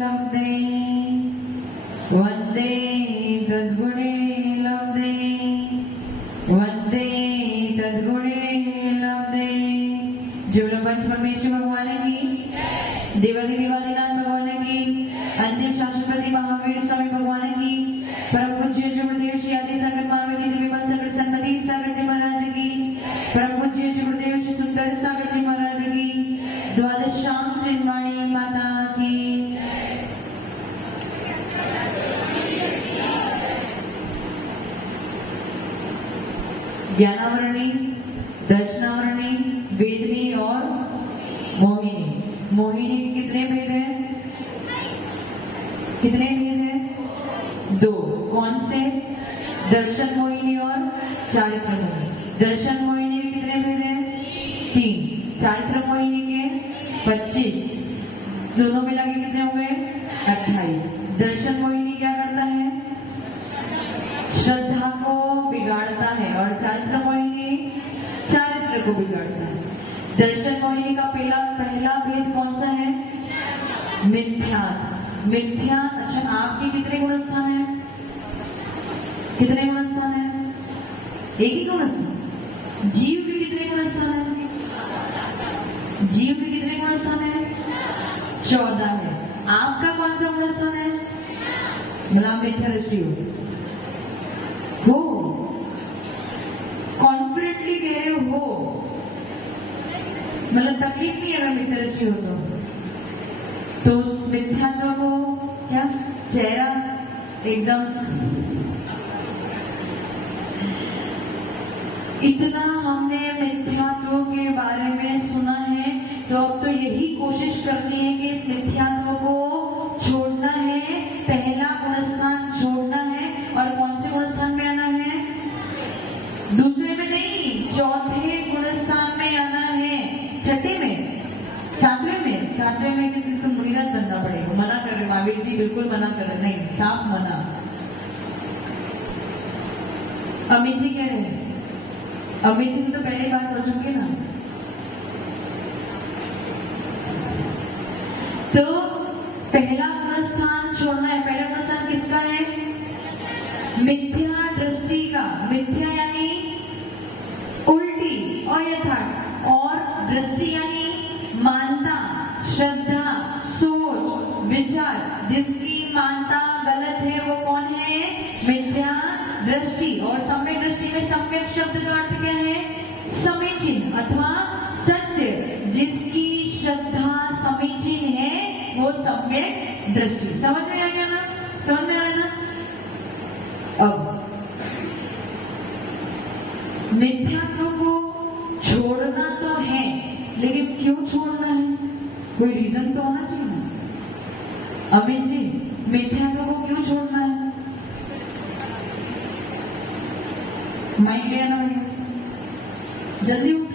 लब्धे वंदे तद्गुणे लब्धे वंदे तद्गुणे लब्धे। जुड़ पंच परमेश्वर भगवान की, देवादी देवादिनाथ भगवान की, अंतिम शास्त्रपति महावीर स्वामी भगवान की, परम पूज्य जुड़देव श्री आदि सागर महावीर दिव्यमन सागर संपति सागर जी महाराज की, परम पूज्य जुड़देव श्री सुंदर सागर जी महाराज की, द्वादश शाम चिन्मणि माता की। ज्ञानावरणी, दर्शनावरणी, वेदनी और मोहिनी। मोहिनी के कितने भेद हैं? कितने भेद हैं? 2। कौन से? दर्शन मोहिनी और चारित्र मोहिनी। दर्शन मोहिनी के कितने भेद हैं? 3। चारित्र मोहिनी के 25। दोनों मिला के कितने हो गए? 28। दर्शन मोहिनी क्या करता है? श्रद्धा को बिगाड़ता है और चारित्र मोहिनी चारित्र को बिगाड़ता है। दर्शन मोहिनी का पहला भेद कौन सा है? मिथ्या। मिथ्या। अच्छा, आपके कितने गुणस्थान है? कितने गुणस्थान है? एक ही गुणस्थान। जीव के कितने गुणस्थान है? जीव के कितने गुणस्थान है? 14 है। आपका कौन सा गुणस्थान है? मतलब मिथ्या दृष्टि हो, कॉन्फिडेंटली कह रहे हो, मतलब तकलीफ नहीं अगर मिथ्या दृष्टि हो तो उस मिथ्यात्व को क्या चेहरा एकदम इतना हमने मिथ्यात्व के बारे में सुना है, तो अब तो यही कोशिश करनी है कि इस मिथ्यात्व को छोड़ना है। पहला गुणस्थान छोड़ना है और कौन से गुणस्थान में आना है? दूसरे में नहीं, चौथे गुणस्थान में आना है। छठे में, सातवें में। सातवें में कि तुम मुरीदा करना पड़ेगा। मना कर रहे महावीर जी, बिल्कुल मना कर रहे, नहीं, साफ मना। अमित जी कह रहे हैं, अमित जी से तो पहले बात हो चुकी है ना। तो पहला गुणस्थान छोड़ना है। पहला गुणस्थान किसका है? मिथ्या दृष्टि का। मिथ्या यानी उल्टी और यथार्थ, और दृष्टि यानी मानता, श्रद्धा, सोच, विचार। जिसकी मानता गलत है वो कौन है? मिथ्या दृष्टि। और सम्यक दृष्टि में सम्यक शब्द का अर्थ क्या है? समीचीन अथवा सत्य। जिसकी श्रद्धा समीचीन है वो सम्यक दृष्टि। समझ में आ गया ना? समझ में आया ना? अब मिथ्यात्व को छोड़ना तो है, लेकिन क्यों छोड़ना है? कोई रीजन तो होना चाहिए ना। अमित जी, मिथ्यात्व को क्यों छोड़ना है? माइक ले आना भैया, जल्दी उठ।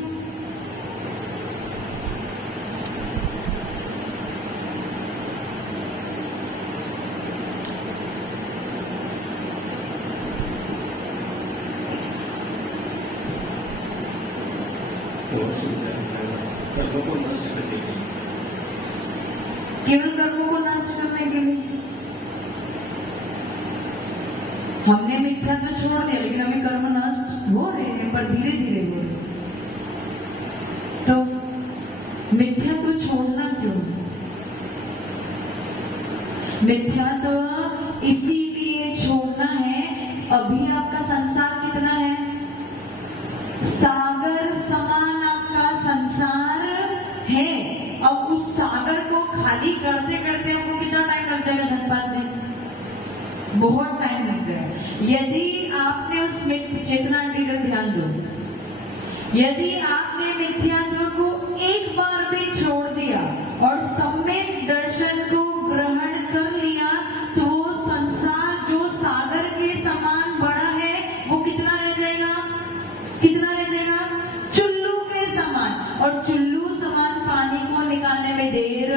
केवल कर्मों को नष्ट करने के लिए। हमने मिथ्या तो छोड़ दिया, लेकिन अभी कर्म नष्ट हो रहे हैं, पर धीरे धीरे हो रहे। तो मिथ्या तो छोड़ना क्यों? मिथ्या तो इसीलिए छोड़ना है, अभी आपका संसार कितना है? सागर समान आपका संसार है। अब उस सागर को खाली करते करते आपको कितना टाइम लग जाएगा धनपाल जी? बहुत टाइम लग जाएगा। यदि आपने उस चेतना आंटी का ध्यान दो, यदि आपने मिथ्यात्व को एक बार भी छोड़ दिया और सम्यक दर्शन को ग्रहण कर लिया, तो वो संसार जो सागर के समान बड़ा है वो कितना रह जाएगा? कितना रह जाएगा? चुल्लू के समान। और चुल्लू समान पानी को निकालने में देर,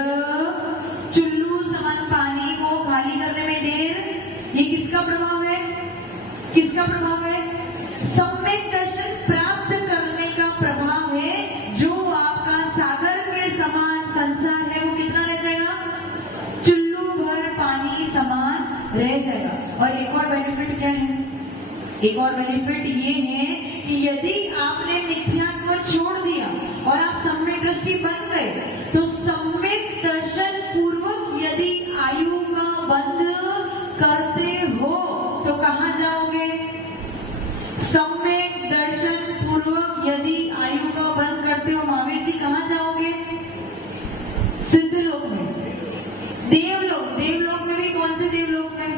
चुल्लू समान पानी को खाली करने में देर। ये किसका प्रभाव है? किसका प्रभाव है? सम्यक दर्शन प्राप्त करने का प्रभाव है। जो आपका सागर के समान संसार है वो कितना रह जाएगा? चुल्लू रह जाएगा। और एक और बेनिफिट क्या है? एक और बेनिफिट ये है कि यदि आपने मिथ्या को छोड़ दिया और आप सम्यक दृष्टि बन गए, तो सम्यक दर्शन पूर्वक यदि आयु का बंद करते हो तो कहाँ जाओगे? सम्यक दर्शन पूर्वक यदि आयु का बंद करते हो महावीर जी कहाँ जाओगे? सिद्धलोक में, देवलोक। देवलोक में भी कौन से देवलोक में?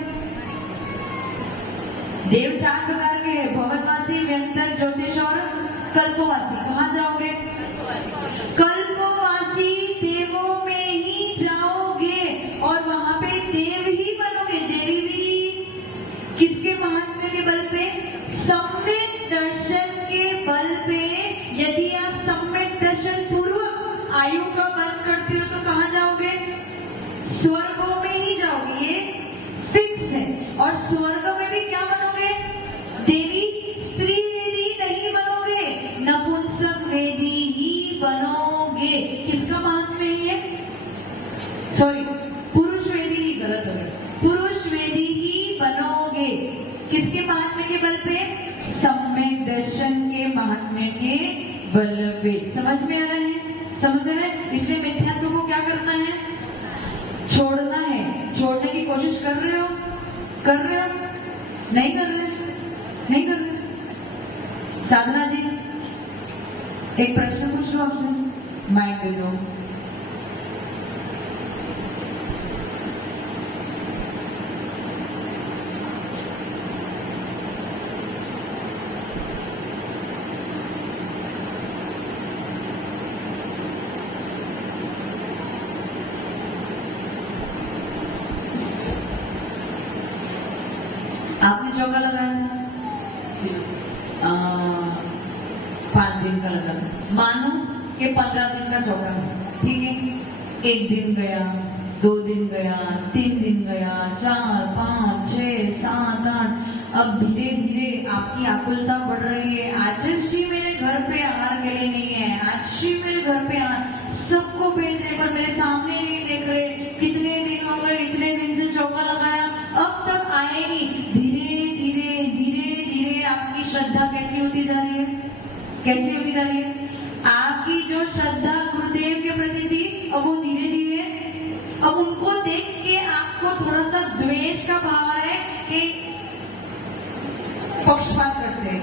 देव 4 प्रकार के हैं, भवनवासी, व्यंतर, ज्योतिष और कल्पवासी। कहाँ जाओगे? कल्पवासी देवों में ही जाओगे और वहां पे देव ही बनोगे। देवी भी किसके महात्म्य के बल पे? सम्यक दर्शन के बल पे। यदि आप सम्यक दर्शन पूर्वक आयु का बंद करते हो तो कहाँ जाओगे? स्वर्गों में ही जाओगे, ये फिक्स है। और स्वर्ग में भी क्या बनोगे? देवी। स्त्रीवेदी नहीं बनोगे, नपुंसक वेदी ही बनोगे। किसका महात्म्य है ये? सॉरी, पुरुष वेदी ही गलत हो गया, पुरुष वेदी ही बनोगे। किसके महात्म्य के बल पे? सम्यक दर्शन के महात्म्य के बल पे। समझ में आ रहा है? समझ रहे हैं? इसलिए मिथ्यात्व को क्या करना है? छोड़ना है। छोड़ने की कोशिश कर रहे हो? कर रहे हो? नहीं कर रहे? नहीं कर रहे? साधना जी, एक प्रश्न पूछ लो आपसे, माइक दे दो। आपने चौका लगाया था 5 दिन का लगा, मानो कि 15 दिन का चौका है, ठीक है। 1 दिन गया, 2 दिन गया, 3 दिन गया, 4, 5, 6, 7, 8। अब धीरे धीरे आपकी आकुलता बढ़ रही है। आज श्री मेरे घर पे आहार के लिए नहीं है, आज श्री मेरे घर पे आहार सबको भेज रहे पर मेरे सामने नहीं देख रहे। कितने दिन हो गए, इतने दिन से चौका लगाया, अब तक आए नहीं। धीरे धीरे धीरे धीरे आपकी श्रद्धा कैसी होती जा रही है? कैसी होती जा रही है? आपकी जो श्रद्धा गुरुदेव के प्रति थी, अब वो धीरे धीरे, अब उनको देख के आपको थोड़ा सा द्वेष का भाव है कि पक्षपात करते हैं,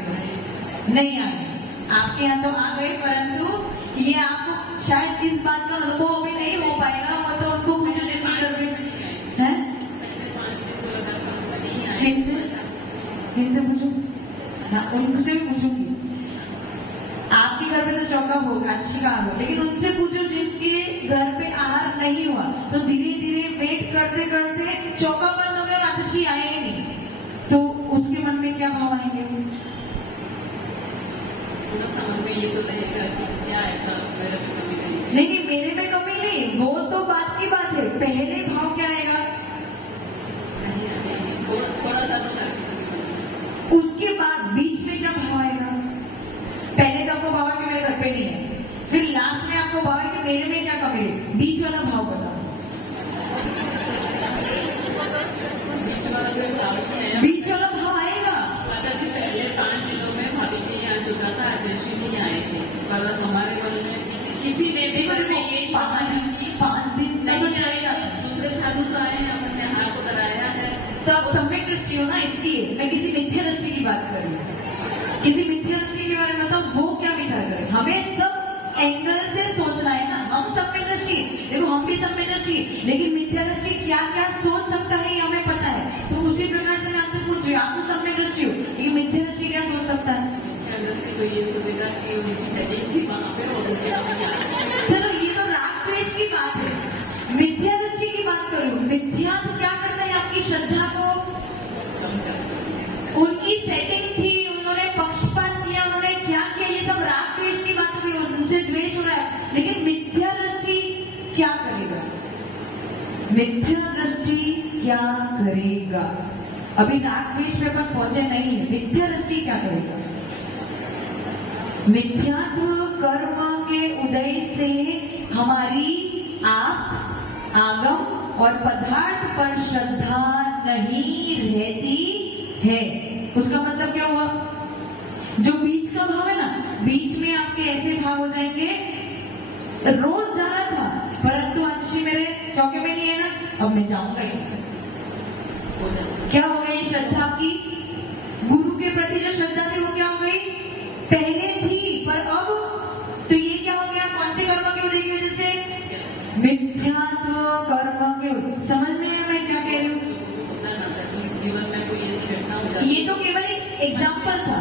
नहीं आए। आपके यहाँ तो आ गए, परंतु ये आपको शायद इस बात का अनुभव अभी नहीं हो पाएगा। वो तो उनको पूछो देखा करके हैं, इनसे पूछो ना, उनसे भी पूछूंगी। आपके घर पे तो चौका होगा, अच्छी काम हो, लेकिन उनसे पूछो जिनके घर पे आहार नहीं हुआ, तो धीरे धीरे वेट करते करते चौका बंद हो गया, अच्छी आए ही नहीं, तो उसके मन में क्या भाव आएंगे? ये तो क्या ऐसा नहीं, मेरे में कमी नहीं, वो तो बात की बात है। पहले भाव क्या आएगा? उसके बाद बीच में क्या भाव आएगा? पहले तो आपको भाव है कि मेरे घर पे नहीं है, फिर लास्ट में आपको भाव है कि मेरे में क्या कमी है। बीच वाला भाव बताओ। बीच वाला भाव आएगा। पहले 5 दिनों में भाभी जी आ चुका था, अजय नहीं आए थे, पर हमारे मन में किसी ने भी 5 दिन नहीं आया। दूसरे साधु तो आए हैं, अपने हाथ को कराया है। तो आप सम्यक दृष्टि हो ना, इसलिए मैं किसी मिथ्या दृष्टि की बात कर रही हूँ। किसी मिथ्या दृष्टि के बारे में बताओ, वो क्या विचार करें? हमें सब एंगल से सोचना है ना। हम सम्यक दृष्टि, देखो हम भी सम्यक दृष्टि, लेकिन मिथ्या दृष्टि क्या क्या सोच सकता है ये हमें पता है। तो उसी प्रकार से मैं आपसे पूछ रही हूँ, आप तो सम्यक दृष्टि हो, लेकिन मिथ्या दृष्टि क्या सोच सकता है? तो ये सोचेगा कि उनकी सेटिंग थी वहां पे, चलो ये तो राग द्वेष की बात है, मिथ्या दृष्टि की बात करूँ। मिथ्या तो क्या करता है? आपकी श्रद्धा को, उनकी सेटिंग थी, उन्होंने पक्षपात किया, उन्होंने क्या किया, ये सब राग द्वेष की बात हुई, उनसे द्वेष हो रहा है। लेकिन मिथ्या दृष्टि क्या करेगा? मिथ्या दृष्टि क्या करेगा? अभी राग द्वेष पे अपन पहुंचे नहीं है। मिथ्या दृष्टि क्या करेगा? मिथ्यात्व कर्म के उदय से हमारी आत्म, आगम और पदार्थ पर श्रद्धा नहीं रहती है। उसका मतलब क्या हुआ? जो बीच का भाव है ना, बीच में आपके ऐसे भाव हो जाएंगे, रोज जा रहा था परंतु अच्छी मेरे चौके में नहीं है ना, अब मैं जाऊंगा ही। क्या हो गई श्रद्धा आपकी? गुरु के प्रति जो श्रद्धा थी वो क्या हो गई? पहले थी पर अब तो ये क्या हो गया? कौन से कर्म की उदय की वजह से? मिथ्यात्व कर्म के। समझ में आया मैं क्या कह रही हूँ? जीवन में कोई घटना हो जाती ये तो केवल एक एग्जाम्पल था।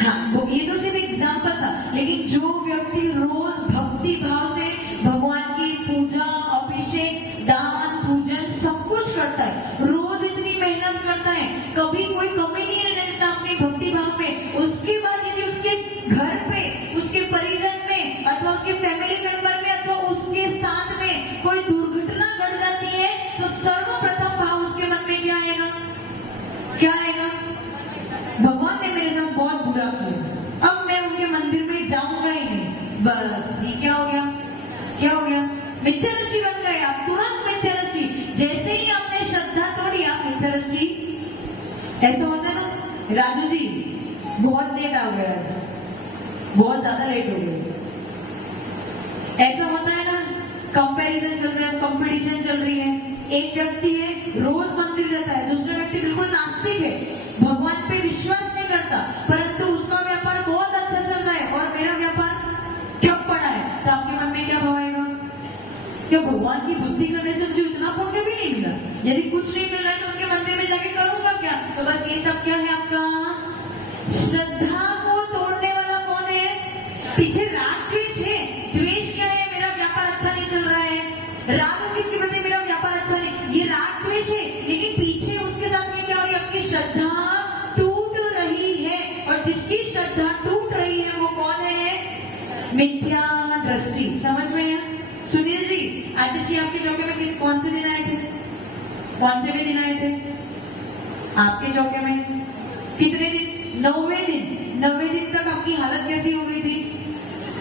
हाँ, ये तो सिर्फ एग्जाम्पल था, लेकिन जो व्यक्ति रोज भक्ति भाव से भगवान की पूजा, अभिषेक, दान, पूजन सब कुछ करता है, रोज इतनी मेहनत करता है, कभी कोई कमी नहीं रहने देता अपनी भक्ति भाव में, उसके बाद यदि उसके घर पे, उसके परिजन में अथवा उसके फैमिली मेंबर में अथवा उसके साथ में कोई दुर्घटना घट जाती है तो सर्वप्रथम भाव उसके मन में क्या आएगा? क्या आएगा? भगवान ने मेरे साथ बहुत बुरा किया, अब मैं उनके मंदिर में जाऊंगा ही नहीं। बस ये क्या हो गया? क्या हो गया? मिथ्या दृष्टि बन गए आप, तुरंत मिथ्या दृष्टि। जैसे ही आपने श्रद्धा तोड़ी आप मिथ्या दृष्टि। ऐसा होता है ना? राजू जी बहुत लेट आ गए आज, बहुत ज्यादा लेट हो गए। ऐसा होता है ना? कंपैरिजन चल रहा है, कंपटीशन चल रही है। एक व्यक्ति है रोज मंदिर जाता है, दूसरा व्यक्ति बिल्कुल नास्तिक है, भगवान पे विश्वास नहीं करता, परंतु उसका व्यापार बहुत अच्छा चल रहा है और मेरा व्यापार ठप पड़ा है, तो आपके मन में क्या भाव आएगा? क्या भगवान की भक्ति करने से मुझे इतना पुण्य भी नहीं मिला? यदि कुछ नहीं मिल रहा है तो उनके मंदिर में जाके करूंगा क्या? तो बस ये सब क्या है आपका? श्रद्धा को तोड़ने वाला कौन है? पीछे राग द्वेष है। द्वेष क्या है? मेरा व्यापार अच्छा नहीं चल रहा है। राग किसके प्रति? मेरा व्यापार अच्छा नहीं, ये राग द्वेष है। लेकिन पीछे उसके साथ में क्या हो रही है? आपकी श्रद्धा टूट रही है, और जिसकी श्रद्धा टूट रही है वो कौन है? मिथ्या दृष्टि। समझ में आया? सुनील जी, आतिशी आपके चौके में कौन से दिन आए थे? कौन से भी दिन आए थे आपके चौके में? कितने दिन? 90 दिन। 90 दिन तक आपकी हालत कैसी हो गई थी?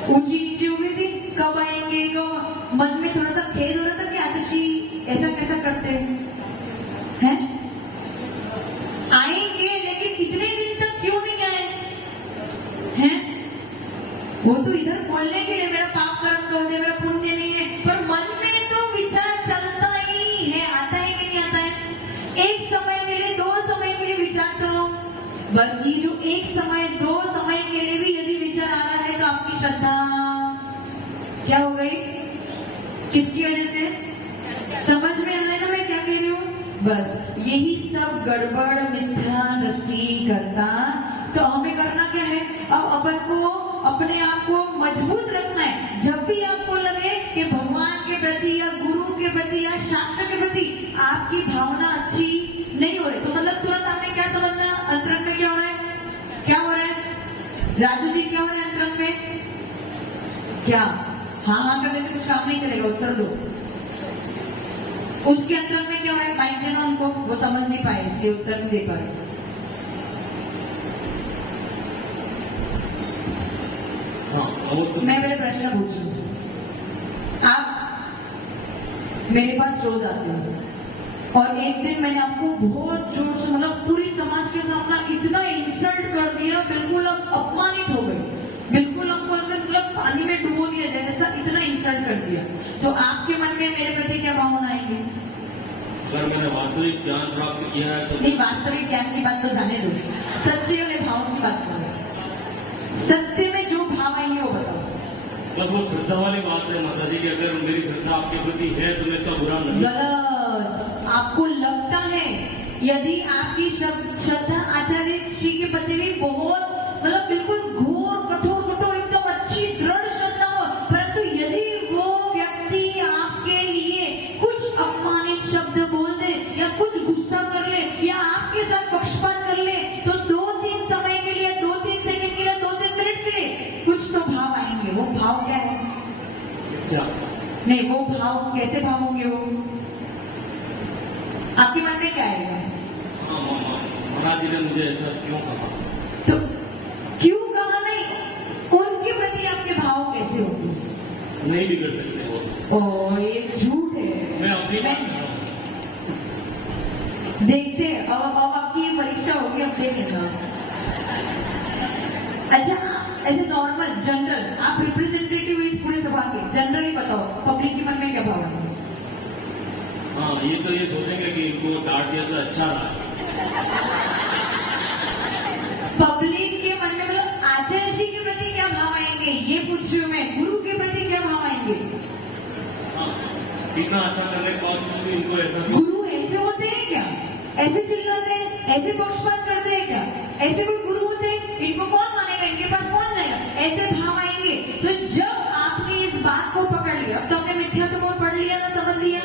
ऊंची नीची हो गई थी। कब आएंगे? कब? मन में थोड़ा सा खेद हो रहा था कि आतिशी ऐसा कैसा करते हैं? आएंगे, लेकिन कितने दिन तक क्यों नहीं आए हैं? वो तो इधर बोलने के लिए मेरा पाप कर्म कर दे, मेरा पुण्य नहीं है, पर मन में तो विचार चलता ही है। आता है कि नहीं आता है? एक समय के लिए, 2 समय के लिए विचार तो बस, ये जो एक समय 2 समय के लिए भी यदि विचार आ रहा है तो आपकी श्रद्धा क्या हो गई? किसकी वजह से? समझ में आ रहा है ना मैं क्या कह रही हूँ? बस यही सब गड़बड़ मिथ्या दृष्टि करता। तो हमें करना क्या है? अब अपन को अपने आप को मजबूत रखना है। जब भी आपको लगे कि भगवान के प्रति या गुरु के प्रति या शास्त्र के प्रति आपकी भावना अच्छी नहीं हो रही, तो मतलब तुरंत आपने क्या समझना? अंतरंग में क्या हो रहा है? क्या हो रहा है? राजू जी क्या हो रहा है अंतरंग में? क्या? हाँ हाँ करने से कुछ काम नहीं चलेगा, उत्तर दो। उसके अंतरंग में क्या हो रहा है? माइक देना उनको, वो समझ नहीं पाए इसलिए उत्तर नहीं दे पाए। मैं पहले प्रश्न पूछूं। आप मेरे पास रोज आते हो और एक दिन मैंने आपको बहुत जोर से, मतलब पूरी समाज के सामने इतना इंसल्ट कर दिया, बिल्कुल आप अपमानित हो गए, बिल्कुल आपको ऐसे मतलब पानी में डुबो दिया जाए, ऐसा इतना इंसल्ट कर दिया, तो आपके मन में मेरे प्रति क्या भावना आएंगे? अगर मैंने वास्तविक ज्ञान प्राप्त किया है तो नहीं, वास्तविक ज्ञान की बात तो जाने दो, सच्चे वाले भाव की बात करो। सत्य में जो भाव आएंगे वो बताओ। बस वो श्रद्धा वाली बात है माता जी की, अगर मेरी श्रद्धा आपके प्रति है तो मैं सब बुरा नहीं। गलत। आपको लगता है यदि आपकी श्रद्धा आचार्य श्री के प्रति भी बहुत, मतलब बिल्कुल घोर कठोर कठोर एकदम अच्छी दृढ़ श्रद्धा हो, परंतु यदि वो व्यक्ति आपके लिए कुछ अपमानित शब्द बोल दे या कुछ गुस्सा कर ले या आपके साथ पक्षपात कर ले, तो 2-3 समय के लिए, 2-3 सेकंड के लिए, 2-3 मिनट के लिए कुछ तो भाव आएंगे। वो भाव क्या है? क्या? नहीं, वो भाव कैसे भाव होंगे? वो आपके मन में क्या आएगा? महाराज जी ने मुझे ऐसा क्यों कहा? तो क्यों कहा नहीं, उनके प्रति आपके भाव कैसे होंगे? नहीं बिगड़ सकते वो। ओ, ये झूठ है। मैं अपनी बात कर रहा हूँ। देखते हैं, अब आपकी ये परीक्षा होगी, अब देख लेना। अच्छा, ऐसे नॉर्मल जनरल आप रिप्रेजेंटेटिव इस पूरे सभा के, जनरली बताओ पब्लिक के मन में क्या भाव है? हाँ, ये तो ये सोचेंगे कि इनको कार्ड जैसा अच्छा रहा। पब्लिक के मन में मतलब आचार्य जी के प्रति क्या भाव आएंगे, ये पूछ रही हूँ मैं। गुरु के प्रति क्या भाव आएंगे? हाँ, कितना अच्छा करने के बाद भी इनको ऐसा भी गुरु ऐसे होते हैं क्या? ऐसे चिल्लाते हैं, ऐसे पक्षपात करते हैं क्या? ऐसे कोई गुरु होते हैं? इनको कौन मानेगा, इनके पास कौन जाएगा? ऐसे भाव आएंगे। तो जब आपने इस बात को पकड़ लिया, अब तो आपने मिथ्या तो पढ़ लिया ना, समझ लिया।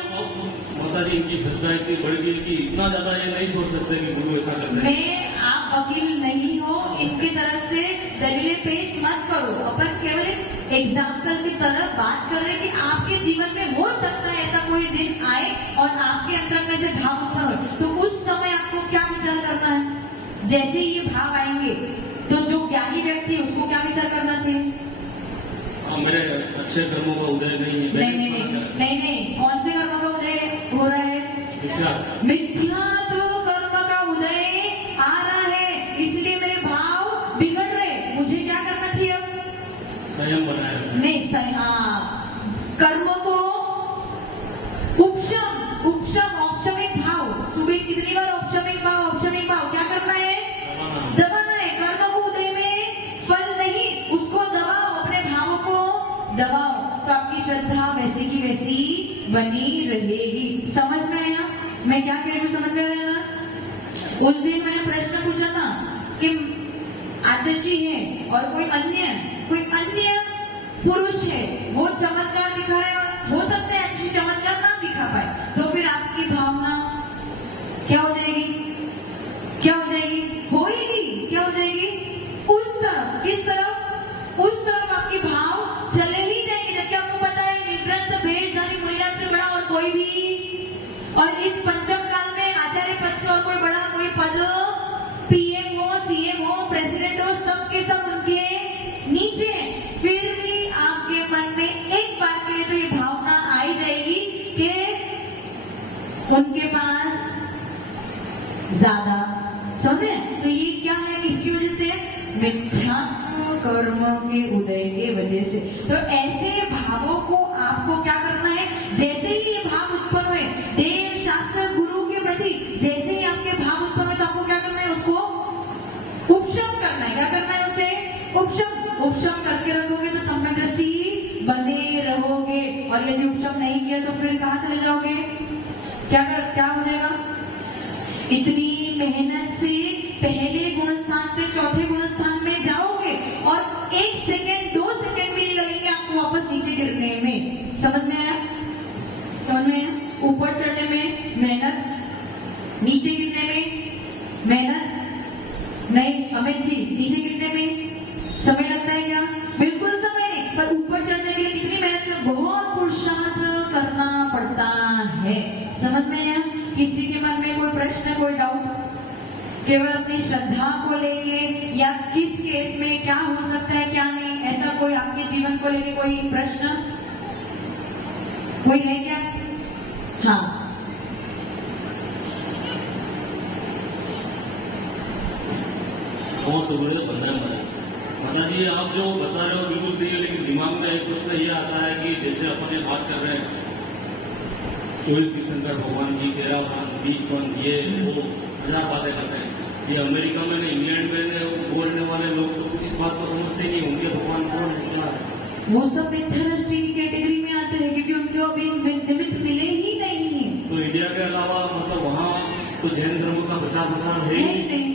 माता जी इनकी श्रद्धा इतनी बढ़ गई कि इतना ज्यादा ये नहीं सोच सकते कि गुरु ऐसा करते हैं। मैं, आप वकील नहीं हो, इनके तरफ से दलीलें पेश मत करो। अपन केवल एक एग्जाम्पल की तरह बात कर रहे हैं कि आपके जीवन में हो सकता है ऐसा कोई दिन आए और आपके अंदर में से भाव उत्पन्न हो, तो उस समय आपको क्या विचार करना है? जैसे ही ये भाव आएंगे तो जो ज्ञानी व्यक्ति है उसको क्या विचार करना चाहिए? मेरे अच्छे कर्मों का उदय नहीं है। नहीं, कौन से कर्म का उदय हो रहा है? मिथ्या तो कर्म का उदय आ रहा है, इसलिए मेरे भाव बिगड़ रहे। मुझे क्या करना चाहिए अब? संयम बनाए रखना। नहीं, कर्म को औपचारिक भाव, सुबह कितनी बार औपचारिक भाव क्या करना है? दबाना है। कर्म को उदय में फल नहीं, उसको दबाओ, अपने भावों को दबाओ, तो आपकी श्रद्धा वैसी की वैसी बनी रहेगी। समझ में आया मैं क्या कह रही हूँ? समझ में आया ना? उस दिन मैंने प्रश्न पूछा था कि आचार्य है और कोई अन्य पुरुष है, वो चमत्कार दिखा रहे हैं, हो सकता है अच्छी चमत्कार ना दिखा पाए, तो फिर आपकी भावना क्या हो जाएगी? क्या हो जाएगी? होएगी। क्या हो जाएगी? उस तरफ, किस तरफ? उस तरफ आपके भाव चले ही जाएंगे। जबकि आपको पता है निवृत्त भेषधारी मुनिराज से बड़ा और कोई भी, और इस पंचम काल में आचार्य पद से और कोई बड़ा कोई पद, पीएम हो, सीएम हो, प्रेसिडेंट हो, सब के सब उनके नीचे हैं। फिर भी आपके मन में एक बार के लिए तो ये भावना आई जाएगी कि उनके पास ज्यादा, समझे? तो ये क्या है, किसकी वजह से? मिथ्या कर्म के उदय के वजह से। तो ऐसे भावों को आपको क्या करना है? जैसे ही ये भाव उत्पन्न हुए देव शास्त्र गुरु के प्रति, जैसे ही आपके भाव उत्पन्न हुए तो आपको क्या करना है? उसको उपशम करना है। क्या करना है? उसे उपशम करके रखोगे तो सम्यक दृष्टि बने रहोगे। और यदि उपशम नहीं किया तो फिर कहाँ चले जाओगे? क्या हो जाएगा? इतनी मेहनत से पहले गुण स्थान से चौथे गुण स्थान में जाओगे और 1 सेकेंड 2 सेकेंड भी नहीं लगेंगे आपको वापस नीचे गिरने में। समझ में आया? ऊपर चढ़ने में मेहनत, नीचे गिरने में मेहनत नहीं। अमित जी, नीचे गिरने में समय लगता है क्या? बिल्कुल समय नहीं, पर ऊपर चढ़ने के लिए कितनी मेहनत, बहुत पुरुषार्थ करना पड़ता है। समझ में आया? किसी के मन में कोई प्रश्न, कोई डाउट? केवल अपनी श्रद्धा को लेके या किस केस में क्या हो सकता है क्या नहीं, ऐसा कोई आपके जीवन को लेके कोई प्रश्न कोई है क्या? हाँ, माता जी आप जो बता रहे हो बिल्कुल सही है, लेकिन दिमाग में एक प्रश्न ये आता है कि जैसे अपन ये बात कर रहे हैं 24 तीर्थंकर भगवान जी, 13 20 ये वो 1000 बातें करते हैं। ये अमेरिका में इंग्लैंड में बोलने वाले लोग तो कुछ इस बात को समझते नहीं होंगे भगवान कौन है। वो सब मिथ्या दृष्टि की कैटेगरी में आते हैं क्योंकि उनको अभी निमित्त मिले ही नहीं है। तो इंडिया के अलावा मतलब वहाँ तो जैन धर्म का प्रचार है ही नहीं,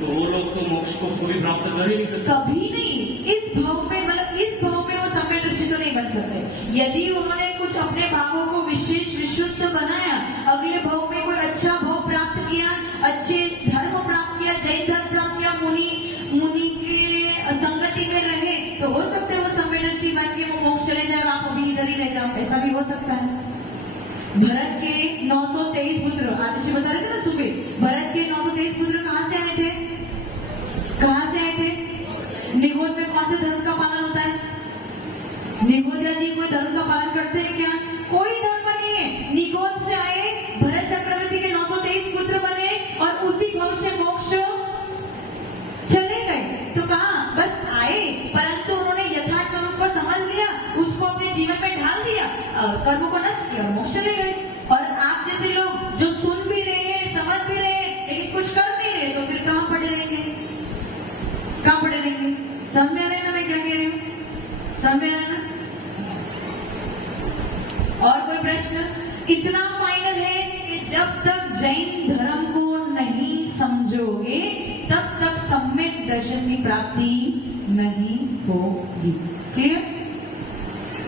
तो वो लोग तो मोक्ष को कभी प्राप्त कर ही नहीं सकते। कभी नहीं। इस भाव में मतलब इस भाव में वो सम्य दृष्टि तो नहीं बन सकते। यदि उन्होंने कुछ अपने भावों को विशेष विशुद्ध बनाया, अगले भाव में कोई अच्छा भाव प्राप्त किया, अच्छे धर्म प्राप्त किया, जैन धर्म प्राप्त किया, मुनि के संगति में रहे, तो हो सकता है वो सम्य दृष्टि बन के वो मोक्ष चले जाए, आप अभी इधर ही रह जाओ, ऐसा भी हो सकता है। भरत के 923 पुत्र, आज से बता रहे थे ना सुबह, भरत के 923 पुत्र कहाँ से आए थे? निगोद में कौन से धर्म का पालन होता है? निगोदिया जी कोई धर्म का पालन करते हैं क्या? कोई धर्म नहीं है। निगोद से आए भरत चक्रवर्ती के 923 पुत्र बने, कर्मों को नष्ट किया, मोक्ष चले गए। और आप जैसे लोग जो सुन भी रहे हैं, समझ भी रहे हैं, लेकिन कुछ कर नहीं रहे, तो फिर कहाँ पड़े रहेंगे? कहाँ पड़े रहेंगे? समझ में आ रहा है ना मैं क्या कह रही हूँ? समझ में आ रहा है ना? और कोई प्रश्न? इतना फाइनल है कि जब तक जैन धर्म को नहीं समझोगे तब तक सम्यक दर्शन की प्राप्ति नहीं होगी। क्लियर?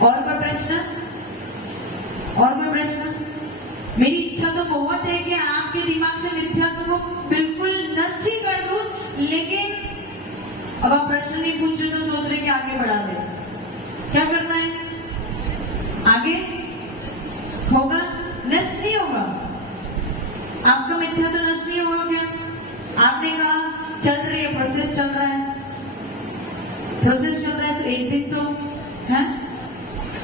और कोई प्रश्न? और कोई प्रश्न? मेरी इच्छा तो बहुत है कि आपके दिमाग से मिथ्यात्व को बिल्कुल नष्ट ही कर दूं, लेकिन अब आप प्रश्न नहीं पूछ रहे तो सोच रहे कि आगे बढ़ा दे। क्या करना है? आगे होगा? नष्ट नहीं होगा? आपका मिथ्या तो नष्ट नहीं होगा क्या? आपने कहा चल रही है, प्रोसेस चल रहा है, प्रोसेस चल रहा है, तो एक दिन तो है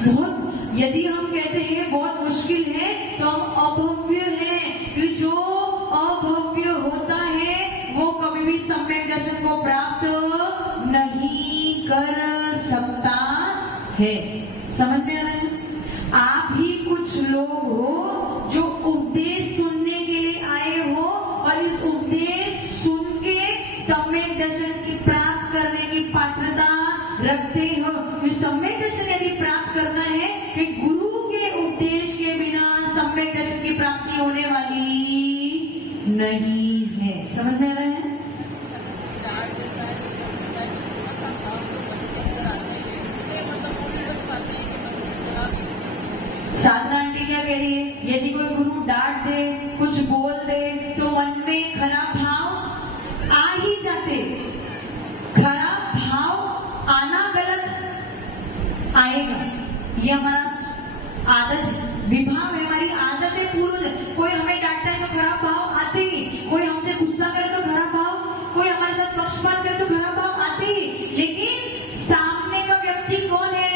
बहुत, यदि हम कहते हैं बहुत मुश्किल है तो हम अभव्य हैं, कि जो अभव्य होता है वो कभी भी सम्यक दर्शन को प्राप्त नहीं कर सकता है। समझ में आ रहा है? आप ही कुछ लोग हो जो उपदेश सुनने के लिए आए हो और इस उपदेश सुन के सम्यक दर्शन की प्राप्त करने की पात्रता रखते हो। तो सम्यक दर्शन यदि प्राप्त करना है कि गुरु के उपदेश के बिना सम्यक दर्शन की प्राप्ति होने वाली नहीं है। समझ में आ रहा है? साधना आंटी क्या कह रही है? यदि कोई गुरु डांट दे, कुछ बोल दे, तो मन में खराब भाव आ ही जाते। खराब भाव आना गलत आएगा, ये हमारा आदत है, विभाव है, हमारी आदत है, पूर्व। कोई हमें डांटता है तो खराब भाव आते ही, कोई हमसे गुस्सा करे तो खराब भाव, कोई हमारे साथ पक्षपात करे तो खराब भाव आते ही। लेकिन सामने का व्यक्ति कौन है?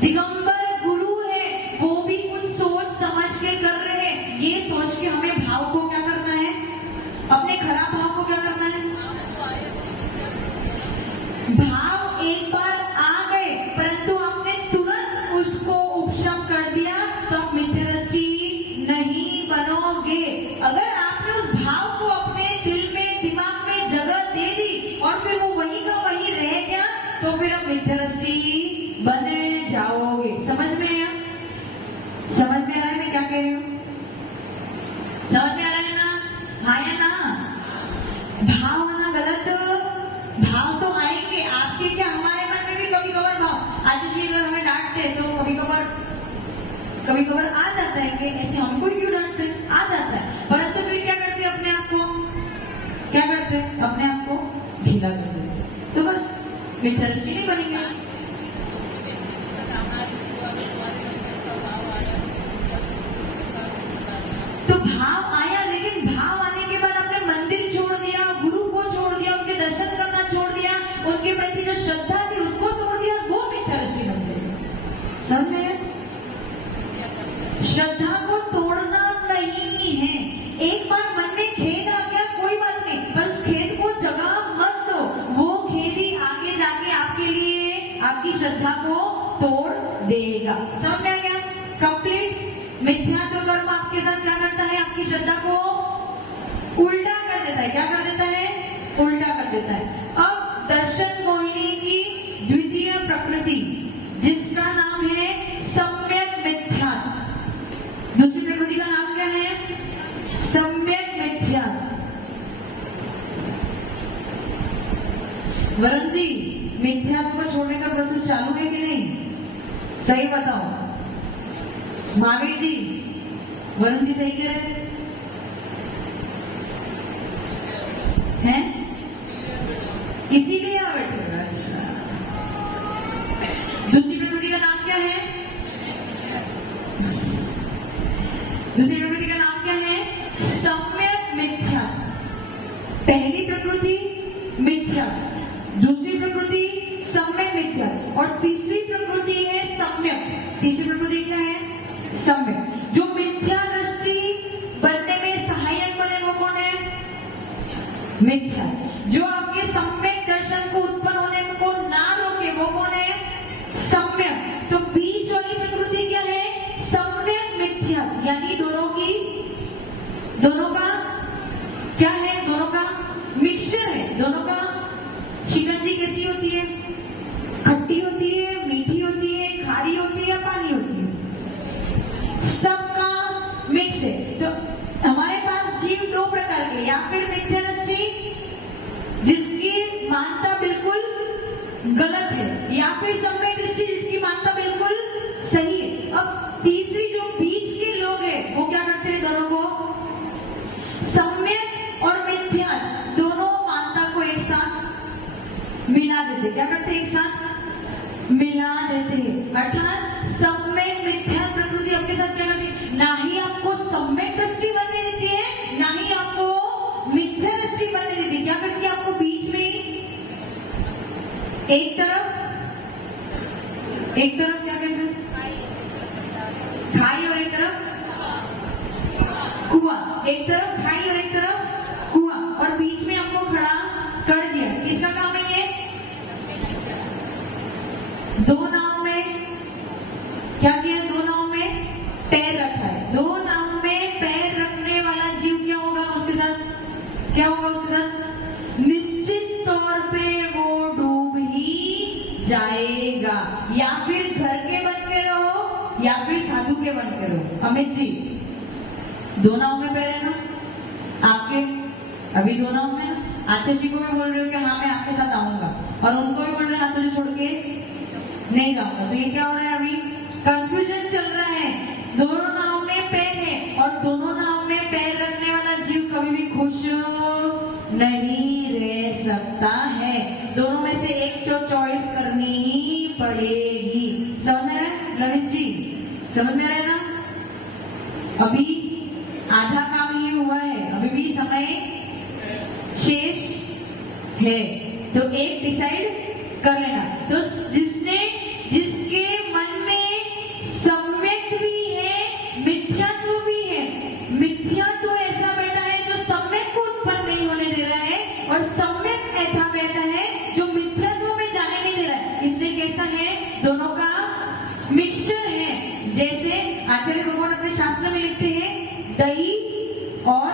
दिगंबर गुरु है, वो भी कुछ सोच समझ के कर रहे हैं। ये सोच के हमें भाव को क्या करना है? अपने खराब भाव को क्या करना है? भाव एक बार आ गए परंतु आपने तुरंत उसको उपशम कर दिया तो आप मिथ्यादृष्टि नहीं बनोगे। अगर आपने उस भाव को अपने दिल में, दिमाग में जगह दे दी और फिर वो वही का वही रह गया तो फिर आप मिथ्यादृष्टि बने जाओगे। समझ में आया? समझ में आ रहा है मैं क्या कह रही हूँ? समझ में आ रहा है ना? आया ना? भाव आना गलत, भाव तो आएंगे आपके क्या, हमारे मन में भी कभी कभार भाव आज जी अगर हमें डांटते तो कभी कभार आ जाता है कि ऐसे हमको क्यों डांटते, आ जाता है। परंतु फिर क्या करते हैं? अपने आप को क्या करते हैं? अपने आप को ढीला कर देते, तो बस मिथ्यादृष्टि नहीं बनेगी। तो भाव आया, लेकिन भाव आने के बाद आपने मंदिर छोड़ दिया, गुरु को छोड़ दिया, उनके दर्शन करना छोड़ दिया, उनके प्रति जो श्रद्धा थी उसको तोड़ दिया, वो मिथ्यादृष्टि बन गई। समझ में? श्रद्धा को तोड़ना नहीं है। एक बार मन में खेद आ गया कोई बात नहीं, पर उस खेद को जगह मत दो, वो खेद ही आगे जाके आपके लिए आपकी श्रद्धा को तोड़ देगा। समझ में आ गया? कंप्लीट। मिथ्यात्व कर्म आपके साथ क्या करता है? आपकी श्रद्धा को उल्टा कर देता है। क्या कर देता है? उल्टा कर देता है। अब दर्शन मोहिनी की द्वितीय प्रकृति जिसका नाम है सम्यक मिथ्यात्व, दूसरी प्रकृति का नाम क्या है? सम्यक मिथ्यात्व। वरुण जी, मिथ्यात्व को छोड़ने का प्रोसेस चालू है कि नहीं? सही बताओ। महावीर जी, वरुण जी सही कह रहे हैं? इसीलिए आप बैठे हो? अच्छा। दूसरी प्रकृति का नाम क्या है? दूसरी प्रकृति का नाम क्या है? सम्यक मिथ्या। पहली प्रकृति मिथ्या, दूसरी प्रकृति सम्यक मिथ्या और तीसरी प्रकृति है सम्यक। तीसरी प्रकृति क्या है? सम्यक। जो मिथ्या दृष्टि बनने में सहायक बने वो कौन है? मिथ्या। जो आपके सम्यक दर्शन को उत्पन्न होने को ना रोके वो कौन है? सम्यक। तो बीच वाली प्रकृति क्या है? दोनों का क्या है? दोनों का मिक्सचर है। दोनों का शिकंजी कैसी होती है? खट्टी होती है, मीठी होती है, खारी होती है या पानी होती है? सबका मिक्स है। तो हमारे पास जीव दो प्रकार के, या फिर मिथ्या दृष्टि जिसकी मानता बिल्कुल गलत है, या फिर सम्यक दृष्टि जिसकी मानता बिल्कुल सही है। अब तीसरी जो बीच के लोग हैं वो क्या करते हैं? दोनों को सम्यक और मिथ्या दोनों मानता को एक साथ मिला देते। क्या करते हैं? एक साथ मिला देते हैं। अर्थात सम्यक मिथ्या प्रकृति आपके साथ क्या करती है? ना ही आपको सम्यक दृष्टि बनने देती है, ना ही आपको मिथ्या दृष्टि बनने देती है। क्या करती है? आपको बीच में एक तरफ क्या कहते हैं? खाई और एक तरफ कुआं। एक तरफ खाई और एक तरफ कुआं, और बीच में आपको खड़ा कर दिया। किसका काम है ये? दो नाव में क्या किया? दो नाव में पैर रखा है। दो नाव में पैर रखने वाला जीव क्या होगा उसके साथ? क्या होगा उसके साथ? निश्चित तौर पे वो डूब ही जाएगा। या फिर घर के बन के रहो या फिर साधु के बन के रहो। अमित जी, दो नाव में पैर है ना आपके? अभी दो नाव में ना? आचार्य जी को भी बोल रहे हो कि हाँ मैं आपके साथ आऊंगा, और उनको भी बोल रहे हैं हाथ तुझे छोड़ के नहीं जाऊंगा। तो ये क्या हो रहा है? अभी कंफ्यूजन चल रहा है। दोनों नाव में पैर है और दोनों नाव में पैर रखने वाला जीव कभी भी खुश नहीं रह सकता है। दोनों में से एक जो चॉइस करनी ही पड़ेगी। समझ में रहे ललित जी? समझ में रहे ना? अभी आधा काम ही हुआ है, अभी भी समय शेष है। तो एक डिसाइड कर लेना। तो जिसके मन में सम्यक भी है, मिथ्यात्व भी है। मिथ्यात्व ऐसा बैठा है जो सम्यक को उत्पन्न नहीं होने दे रहा है, और सम्यक ऐसा बैठा है जो मिथ्यात्व में जाने नहीं दे रहा है। इसलिए कैसा है? दोनों का मिक्सचर है। जैसे आचार्य भगवान अपने शास्त्र में लिखते हैं, दही और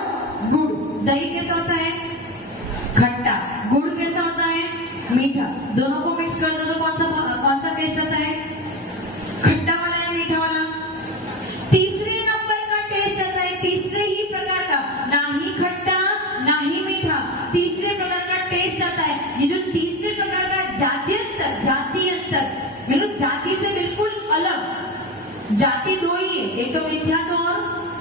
गुड़। दही कैसा होता है? खट्टा। गुड़ कैसा होता है? मीठा। दोनों को मिक्स कर दो तो कौन सा टेस्ट आता है? खट्टा वाला या मीठा वाला? तीसरे नंबर का टेस्ट आता है, तीसरे ही प्रकार का, ना ही खट्टा ना ही मीठा, तीसरे प्रकार का टेस्ट आता है। ये जो तीसरे प्रकार का जाति अंतर बिल्कुल जाति से बिल्कुल अलग। जाति दो ही है, एक तो मिथ्यात्व और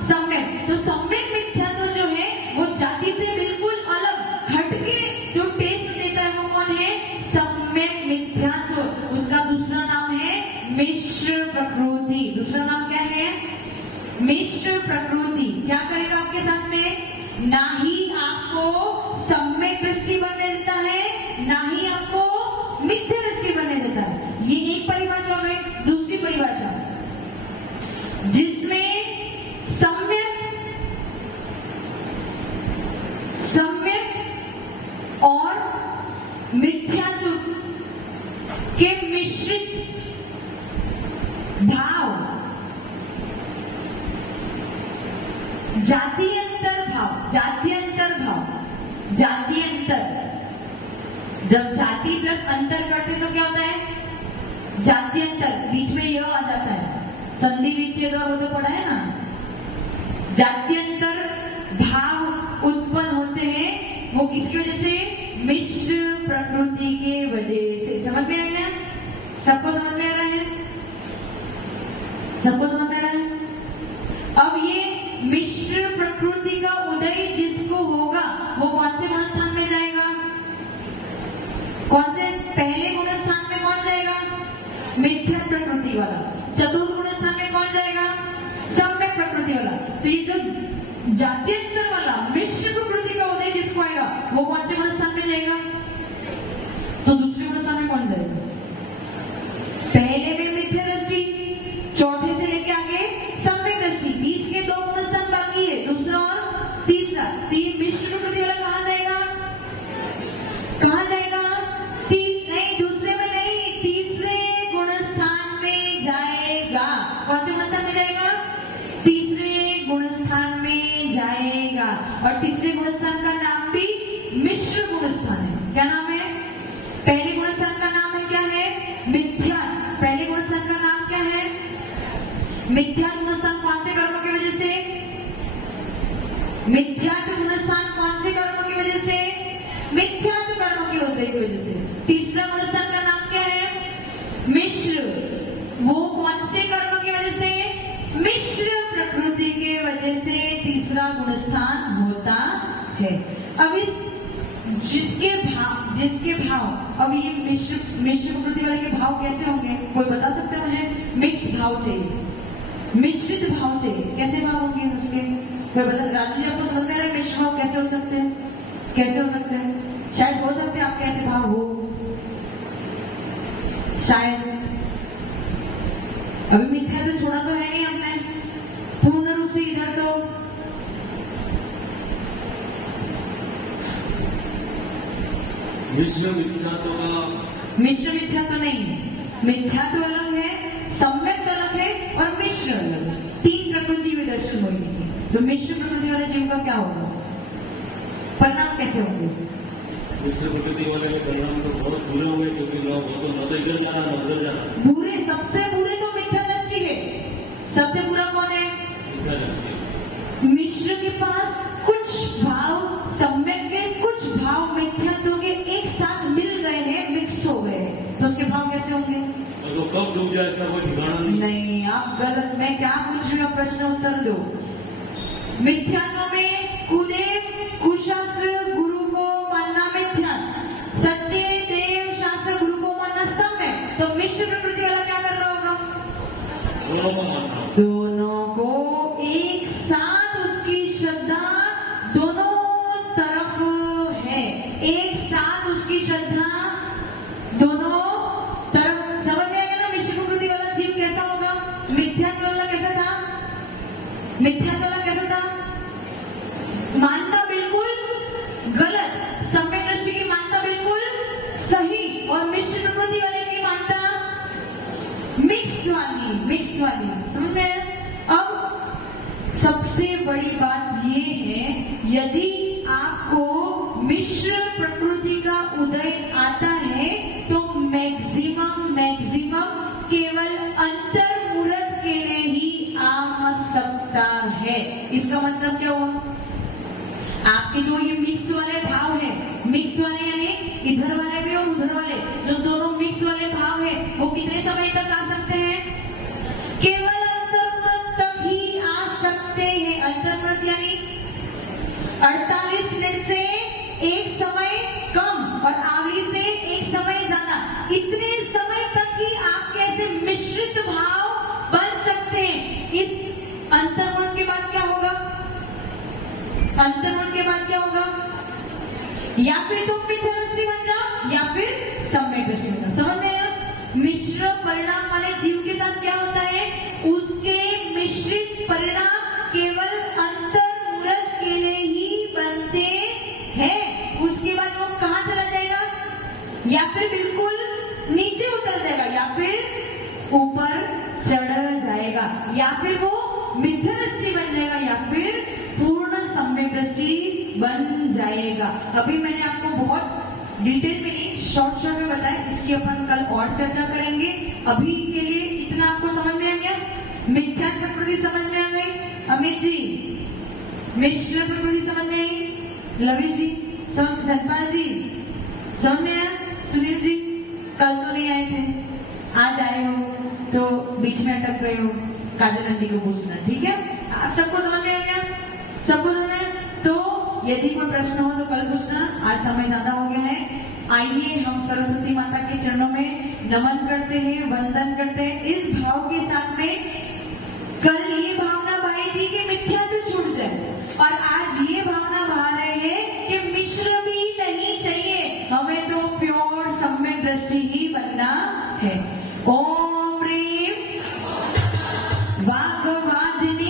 सम्यक। तो सम्यक मिथ्यात्व जो है वो जाति से बिल्कुल अलग हटके जो टेस्ट देता है वो कौन है? सम्यक मिथ्यात्व। उसका दूसरा नाम है मिश्र प्रकृति। दूसरा नाम क्या है? मिश्र प्रकृति। क्या करेगा आपके साथ में? ना ही आपको सम्यक दृष्टि बनने देता है, ना ही आपको मिथ्या दृष्टि बनने देता है। ये एक परिभाषा हो गई। दूसरी परिभाषा जिसमें सम्यक और मिथ्यात्व के मिश्रित भाव, जातीयंतर भाव। जब जाति प्लस अंतर करते तो क्या होता है? जात्यंतर। बीच में यह आ जाता है, संधि विच्छेद और वो तो पढ़ा है ना। जात्यंतर भाव उत्पन्न होते हैं, वो किसकी वजह से? मिश्र प्रकृति के वजह से। समझ में आ गया? सबको समझ में आ रहा है? सबको समझ में आ रहा है? अब ये मिश्र प्रकृति का उदय जिसको होगा वो कौन से गुण स्थान में जाएगा? कौन से पहले गुण स्थान में कौन जाएगा? मिथ्या प्रकृति वाला। चतुर्थ गुण स्थान में कौन जाएगा? सम्यक प्रकृति वाला। तो ये जो जात्यंतर वाला मिश्र प्रकृति का उदय जिसको आएगा वो कौन से गुण स्थान में जाएगा? तो दूसरे गुण स्थान में कौन जाएगा? पहले में मिथ्या दृष्टि, चौथे से लेके आगे सम्यक दृष्टि, बीच के दो गुण स्थान बाकी है, दूसरा और तीसरा। तीन मिश्र प्रकृति वाला कहाँ जाएगा? कहाँ जाएगा? नहीं, दूसरे में नहीं, तीसरे गुण स्थान में जाएगा। कौन से गुण स्थान में जाएगा? तीसरे गुण स्थान में जाएगा। और तीसरे गुणस्थान का नाम भी मिश्र गुणस्थान है। क्या नाम है? पहले गुणस्थान का नाम है क्या है? मिथ्या। पहले गुणस्थान का नाम क्या है? मिथ्या गुणस्थान कौन से कर्मों की वजह से? मिथ्या गुणस्थान कौन से कर्मों की वजह से? मिथ्या कर्मों की होते की वजह से। तीसरा गुणस्थान का नाम क्या है? मिश्र। वो कौन से कर्मों की वजह से? मिश्र प्रकृति के वजह से तीसरा गुणस्थान होता है। अब इस जिसके भाव अब ये मिश्र प्रकृति वाले के भाव कैसे होंगे? कोई बता सकते हैं मुझे? मिक्स भाव चाहिए, मिश्रित भाव चाहिए। कैसे भाव होंगे उसके? कोई बता? राजू जी आपको समझ में आ रहा है मिश्र भाव कैसे हो सकते हैं? कैसे हो सकते हैं? शायद हो सकते हैं आपके ऐसे भाव हो, शायद। अभी मिथ्या तो छोड़ा तो है नहीं हमने पूर्ण रूप से। इधर तो मिश्र मिथ्यात्व का मिश्र मिथ्यात्व नहीं, मिथ्यात्व अलग है, सम्यक अलग है और मिश्र अलग है। तीन प्रकृति में दर्शन होगी। तो मिश्र प्रकृति वाले जीव का क्या होगा? परिणाम कैसे होंगे? मिश्र प्रकृति वाले के परिणाम तो बहुत बुरे होंगे, क्योंकि लोग वो तो न तो इधर जा रहा न उधर जा रहा। बुरे, सबसे बुरे तो मिथ्या दृष्टि है। सबसे बुरा कौन है? मिथ्या दृष्टि। मिश्र के पास कुछ भाव सम्यक के, कुछ भाव मिथ्यात्व के एक साथ मिल गए हैं, मिक्स हो गए हैं, तो उसके भाव कैसे होंगे? तो कब डूब जाए इसका कोई ठिकाना नहीं, आप गलत। मैं क्या पूछ रही हूँ, प्रश्न उत्तर दो। मिथ्यात्व में कुदेव कुशास्त्र गुरु को मानना मिथ्या, सच्चे देव शास्त्र गुरु को मानना सम्यक। तो मिश्र प्रकृति वाला क्या कर रहा होगा? दोनों को मानना, दोनों को एक साथ उसकी श्रद्धा दोनों तरफ है, एक साथ उसकी श्रद्धा दोनों तरफ। समझ में आएगा ना मिश्र प्रकृति वाला जीव कैसा होगा? मिथ्यात्व वाला कैसा था? मिथ्यात्व वाला कैसा था? मानता बिल्कुल गलत, सम्यक दृष्टि की मानता बिल्कुल सही, और मिश्र प्रकृति वाले की मानता मिक्स वाली। समझ में आया? अब सबसे बड़ी बात ये है, यदि आपको मिश्र प्रकृति का उदय आता है तो मैक्सिमम केवल अंतर्मुहूर्त के लिए ही आ सकता है। इसका मतलब क्या हुआ? आपके जो ये मिक्स वाले भाव है, मिक्स वाले यानी इधर वाले भी और उधर वाले, जो दोनों मिक्स वाले भाव है, वो कितने समय तक आ सकते हैं? केवल अंतर्मुहूर्त तक ही आ सकते हैं। अंतर्मुहूर्त यानी 48 मिनट से एक समय कम और आवली से एक समय ज्यादा, इतने समय तक ही आपके ऐसे मिश्रित भाव बन सकते हैं। इस अंतर्मुहूर्त के बाद क्या होगा? अंतर्मुहूर्त के बाद क्या होगा? या फिर तुम मिथ्या दृष्टि बन जाओ या फिर सम्यक दृष्टि बन जाओ। समझ में आया? मिश्र परिणाम वाले जीव के साथ क्या होता है? उसके मिश्रित परिणाम केवल अंतर्मुहूर्त के लिए ही बनते हैं। उसके बाद वो कहां चला जाएगा? या फिर बिल्कुल नीचे उतर जाएगा, या फिर ऊपर चढ़ जाएगा, या फिर वो मिथ्या दृष्टि बन जाएगा, या फिर पूर्ण सम्यक दृष्टि बन जाएगा। अभी मैंने आपको बहुत डिटेल में शॉर्ट में बताया, इसकी अपन कल और चर्चा करेंगे। अभी के लिए इतना आपको समझ में आ गया? मिथ्या प्रकृति समझ में आ गई? अमित जी, मिश्र प्रकृति समझ में आई? लवी जी, धनपाल जी समझ में आया? सुनील जी कल तो नहीं आए थे, आज आए हो तो बीच में अटक गए हो, काजल आंटी को पूछना, ठीक है? आप सबको समझ में आ गया? सबको समझ में? तो यदि कोई प्रश्न हो तो कल पूछना, आज समय ज्यादा हो गया है। आइए हम सरस्वती माता के चरणों में नमन करते हैं, वंदन करते हैं इस भाव के साथ में। कल ये भावना भाई थी कि मिथ्या तो छूट जाए, और आज ये भावना बहा रहे हैं कि मिश्र भी नहीं चाहिए, हमें तो प्योर सम्यक दृष्टि ही बनना है। ओम ह्रीं वाग्वादिनी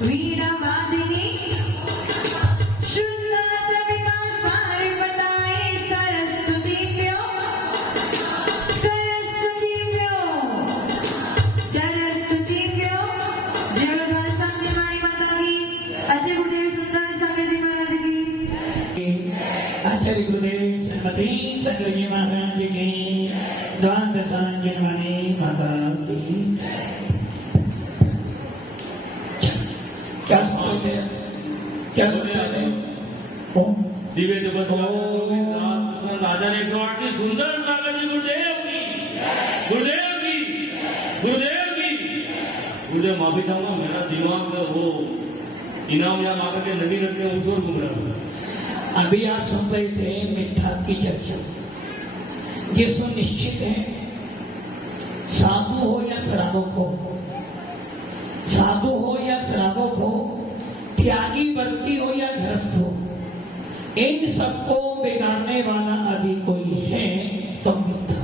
वीरवादिनी शुद्ध विकास सारे बताए माता की। क्या सोचते हैं, क्या सोचते हैं? ओम दिव्य दिवस राजा ने 108 की सुंदर सागर जी गुरुदेव की, गुरुदेव की, गुरुदेव की। गुरुदेव माफी चाहूंगा, मेरा दिमाग वो इनाम या आकर के नदी रखते हैं उस ओर घूम रहा है। अभी आप सुन रहे थे मिथ्यात्व की चर्चा। ये सुनिश्चित है, साधु हो या शराबक हो, साधु हो या शराबक हो, त्यागी व्रती हो या गृहस्थ हो, इन सबको बिगाड़ने वाला यदि कोई है तो मिथ्या।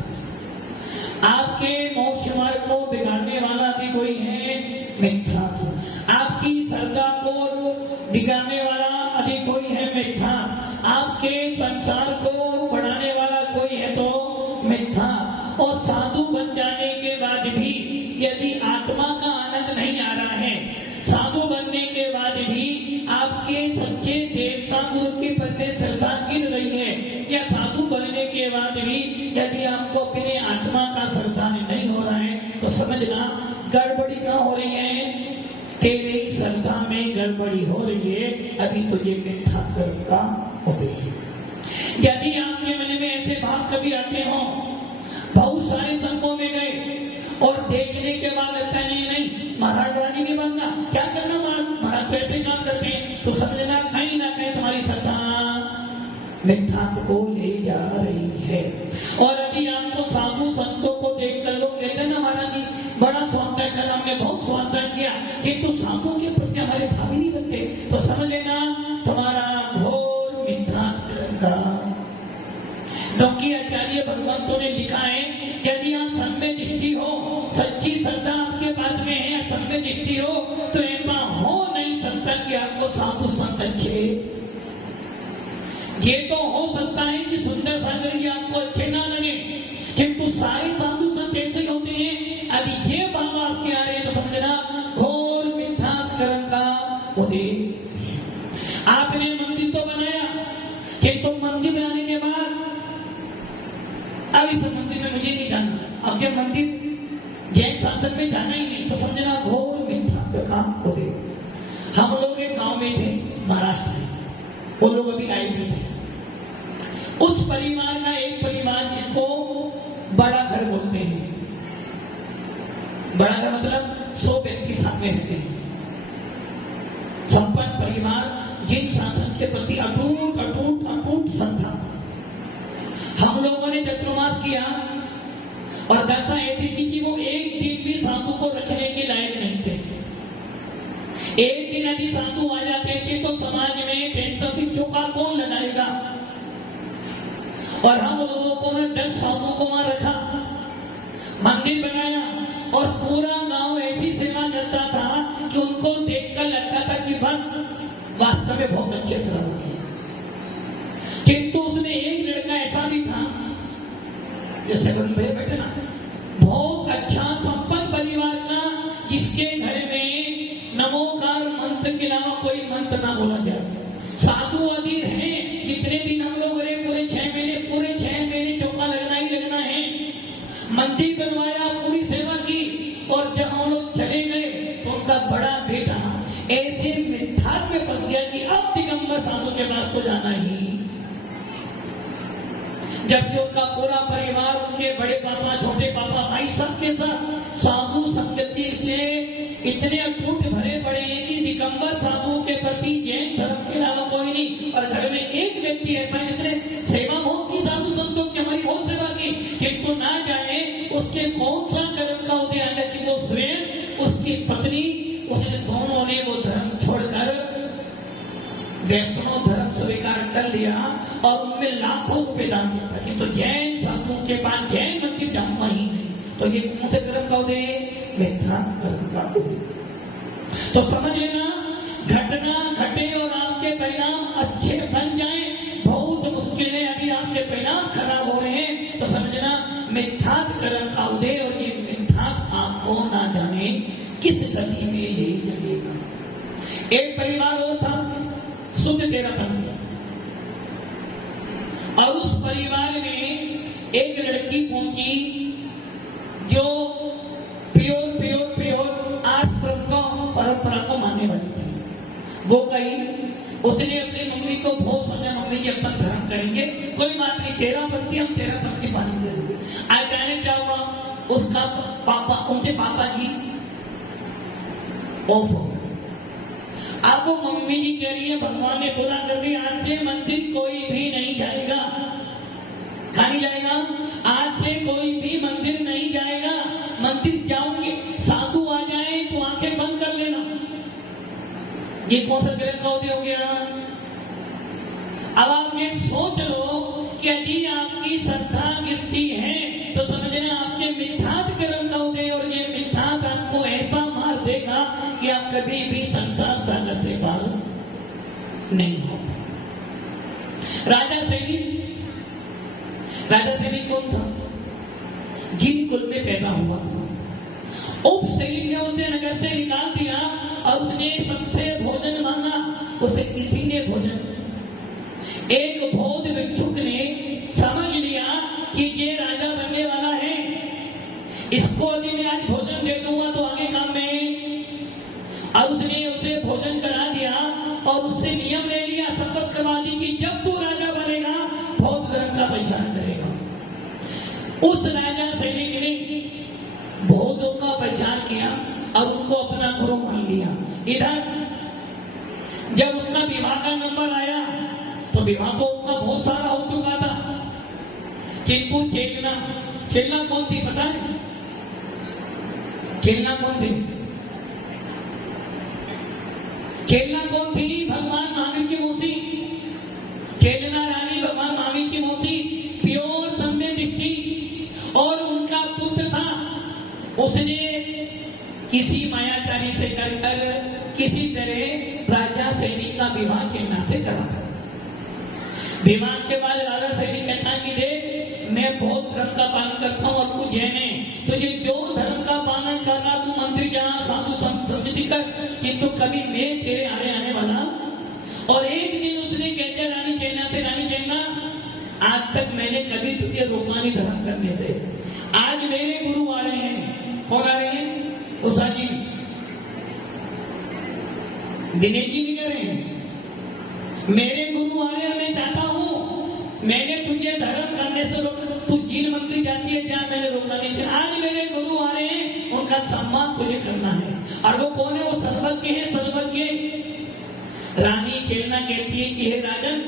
आपके मोक्ष मार्ग को बिगाड़ने वाला यदि कोई है मिथ्या। आपकी श्रद्धा को बिगाड़ने वाला यदि कोई है मिथ्या। आपके संसार को बढ़ाने वाला कोई है तो मिथ्या। और साधु बन जाने के बाद भी यदि आत्मा का आनंद नहीं आ रहा है, साधु बनने के बाद भी आपके सच्चे देवता गुरु के प्रति श्रद्धा गिर रही है, या साधु बनने के बाद भी यदि आपको अपने आत्मा का श्रद्धा नहीं हो रहा है, तो समझना गड़बड़ी कहाँ हो रही है? तेरे श्रद्धा में गड़बड़ी हो रही है। अभी तुझे मिथ्या कर्म का उदय है। यदि आपके मन में ऐसे भाव कभी आते हो, बहुत सारे संघों में गए और देखने के बाद लगता नहीं महाराज रानी नहीं बनना, क्या करना महाराज तो ऐसे काम करते हैं, तो समझना कहीं ना कहीं तुम्हारी श्रद्धा मिथ्यात्व को ले जा रही है। और यदि आपको साधु संतों को देखकर लोग कहते ना महाराज जी बड़ा स्वाध्याय करना, हमने बहुत स्वाध्याय किया, किंतु साधु के प्रति हमारे भाव ही नहीं बनते, तो समझ लेना तुम्हारा घोर मिथ्यात्व का। क्योंकि आचार्य भगवंतों ने लिखा है, यदि आप सम्य दृष्टि हो, सच्ची श्रद्धा आपके पास में है, सम्य दृष्टि हो, तो ऐसा हो नहीं सकता कि आपको साधु संत अच्छे। ये तो हो सकता है कि सुंदर सागर जी आपको अच्छे ना लगे, किंतु सारे साधु संत ऐसे होते हैं। यदि ये भाव आपके आ रहे हैं तो समझना घोर मिथ्यात्व का उदय। आपने मंदिर तो बनाया, किंतु मंदिर बनाने के बाद अब इस मंदिर में मुझे नहीं जाना, अब जब मंदिर जैन शासन में जाना ही नहीं, तो समझना घोर मिथ्यात्व का उदय। हम लोग एक गांव में थे महाराष्ट्र में, वो लोग अभी आए भी थे। उस परिवार का एक परिवार जिसको बड़ा घर बोलते हैं, बड़ा घर मतलब 100 व्यक्ति साथ में रहते हैं, संपन्न परिवार, जिन शासन के प्रति अटूट अटूट अटूट श्रद्धा। हम लोगों ने चतुर्मास किया और दशा ऐसी की कि वो एक दिन भी साधु को रखने के लायक नहीं थे। एक दिन यदि साधु आ जाते थे तो समाज में टेंशन की चौका कौन लगाएगा, और हम लोगों को 10 साधुओं को वहां रखा, मंदिर बनाया और पूरा गांव ऐसी सेवा करता था कि उनको देखकर लगता था कि बस वास्तव में बहुत अच्छे से रहोगे। किंतु उसमें एक लड़का ऐसा भी था, जैसे बैठे ना, बहुत अच्छा संपन्न परिवार का, जिसके घर में नमोकार मंत्र के अलावा कोई मंत्र ना बोला जाए। साधु अधीर है, जितने दिन हम लोग रहे पूरे 6 महीने चौका लगना ही लगना है। मंदिर बनवाया, पूरी सेवा की, और जब हम लोग चले गए तो उनका बड़ा बेटा ऐसे मिथ्यात्व में फंस गया कि अब दिगंबर साधु के पास तो जाना ही। जबकि उनका पूरा परिवार, उनके बड़े पापा, छोटे पापा, भाई सबके साथ साधु संगति से इतने अटूट भरे पड़े हैं कि दिगंबर साधु के प्रति जैन धर्म के अलावा कोई नहीं। और घर में एक व्यक्ति ऐसा है जिसने सेवा बहुत की, साधु संतों की हमारी बहुत सेवा की, किंतु ना जाने उसके कौन सा कर्म का उदय आया कि वो स्वयं, उसकी पत्नी, उसने दोनों ने वो धर्म छोड़कर वैष्णव धर्म स्वीकार कर लिया और उनमें लाखों रुपए दान किया। किंतु जैन साधुओं के पास जैन मंदिर जाऊंगा ही नहीं। तो ये कौन से कर्म का उदय? मिथ्या कर्म का उदय। तो समझ लेना, घटना घटे और आपके परिणाम अच्छे बन जाए बहुत मुश्किल है। यदि आपके परिणाम खराब हो रहे हैं तो समझना मिथ्या कर्म का उदय, और ये मिथ्या आपको ना जाने किस गति में ले जाएगा। एक परिवार और था, शुद्ध तेरापन, और उस परिवार में एक लड़की पहुंची जो प्योर आस परंपरा को मानने वाली थी। वो गई, उसने अपनी मम्मी को बहुत सोचा, मम्मी जी अपना धर्म करेंगे, कोई बात नहीं, 13 पत्ती हम 13 पत्ती पालन करेंगे। अचानक क्या हुआ, उसका पापा, उनके पापा जी ऑफ हो गए। अब वो मम्मी जी कह रही है भगवान ने पूरा कर दिया, आज से मंदिर कोई भी नहीं जाएगा। कहाँ नहीं जाएगा? आज से कोई भी मंदिर नहीं जाएगा। मंदिर जाओगे, साधु आ जाए तो आंखें बंद कर लेना। ये कौन सा ग्रह का उदय हो गया? अब आप ये सोच लो कि यदि आपकी श्रद्धा गिरती है तो समझना आपके मिथ्यात कर्म का उदय, और ये मिथ्यात आपको ऐसा मार देगा कि आप कभी भी संसार सागर से पार नहीं हो। राजा सैनी कौन था? जिन कुल में पैदा हुआ था। उप सैनिक ने उसे नगर से निकाल दिया और उसने सबसे भोजन मांगा, उसे किसी ने भोजन, एक बौद्ध भिक्षुक ने समझ लिया कि ये राजा बनने वाला है, इसको यदि मैं आज भोजन दे दूंगा तो आगे काम में। अब उसने उसे भोजन करा दिया और उससे नियम ले लिया, शपथ करवा दी कि जब तू राजा बनेगा बौद्ध धर्म का पहचान करेगा। उस राजा सैनिक ने बौद्धों का पहचान किया और उनको अपना गुरु मान लिया। इधर जब उसका विवाह का नंबर आया तो विवाह तो उसका बहुत सारा हो चुका था, किंतु चेलना कौन थी पता है? चेलना कौन थी? चेलना कौन थी? भगवान महावीर की मौसी। चेलना रानी भगवान महावीर की मौसी, प्योर सम्य दृष्टि, और उनका पुत्र था। उसने किसी मायाचारी से कर किसी तरह राजा सैनिक का विवाह चेलना से करा। विवाह के बाद राजा सैनिक कहता कि देख, मैं बौद्ध धर्म का पालन करता हूँ और कुछ है नहीं, तुझे जो धर्म का पालन करना तू मंदिर जा, साधु संस्कृति कर, किंतु कभी मैं तेरे आने वाला। और एक दिन उसने कहते रानी चेलना, आज तक मैंने कभी तुझे रोका नहीं धर्म करने से। आज मेरे गुरु आ रहे हैं। कौन आ रहे हैं? उषा जी, दिनेश जी नहीं कह रहे हैं, मेरे गुरु आ रहे हैं। मैं चाहता हूं, मैंने तुझे धर्म करने से रोका, तू जिन मंदिर जाती है जहां मैंने रोका नहीं था। आज मेरे गुरु आ रहे हैं, उनका सम्मान तुझे करना है। और वो कौन है? वो सर्वज्ञ है, सर्वज्ञ। रानी चेलना कहती है कि हे राजन,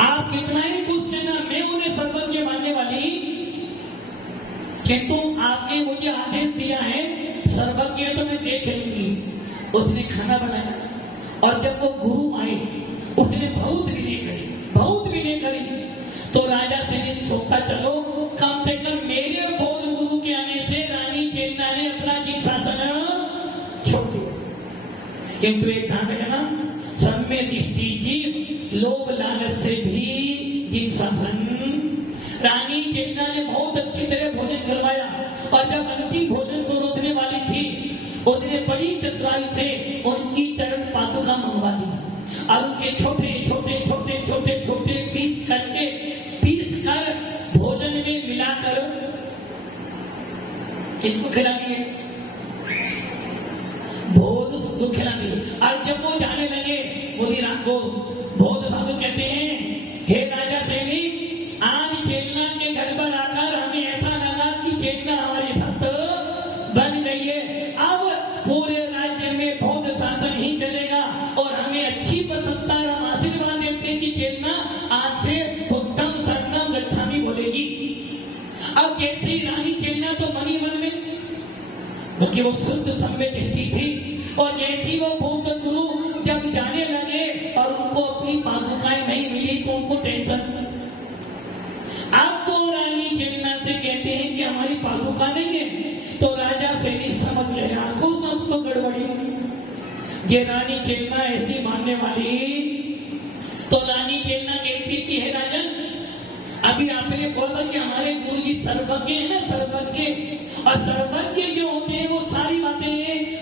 आप कितना ही पूछ लेना, मैं उन्हें सर्वज्ञ मानने वाली, किंतु आपने मुझे आदेश दिया है सर्वज्ञ तो मैं देख लूंगी। उसने खाना बनाया और जब वो गुरु आए उसने बहुत विनय करी। तो राजा सैनिक सोचता चलो कम से कम मेरे बौद्ध गुरु के आने से रानी चेलना ने अपना जिन शासन छोड़ दिया। किंतु एक ध्यान रखना, सम्य दृष्टि जीव लोभ लालच से भी जिन शासन। रानी चेलना ने बहुत अच्छी तरह भोजन करवाया और जब अंतिम भोजन को रोकने वाली थी, उसने बड़ी चतुराई से उनकी चरण पादुका मंगवा दी और उनके छोटे छोटे पीस कर भोजन में मिलाकर किसको खिला दिए? बौद्ध साधु खिला दिए। और जब वो जाने लगे, बोली राम को बौद्ध साधु कहते हैं, हे राजा सैनिक, आज चेलना के घर पर आकर हमें ऐसा लगा कि चेलना हमारी भक्त बन गई है। अब पूरे राज्य में बौद्ध शासन ही चलेगा और हमें अच्छी प्रसन्नता हम आशीर्वाद देते कि चेलना आज से बुद्धम शरणम गच्छामि बोलेगी। अब जैसी रानी चेलना तो मन में, क्योंकि वो शुद्ध सम्य दृष्टि थी, और जैसी वो बौद्ध गुरु जब जाने लगे और उनको अपनी पादुकाएं नहीं मिली तो उनको टेंशन। अब वो रानी चेलना से कहते हैं कि हमारी पादुका नहीं है। तो राजा सैनिक समझ गया कुछ तो गड़बड़ी, ये रानी चेलना ऐसी मानने वाली। तो रानी चेलना कहती कि हे राजन, अभी आपने बोला कि हमारे गुरु जी सर्वज्ञ है ना, सर्वज्ञ, और सर्वज्ञ जो होते हैं वो सारी बातें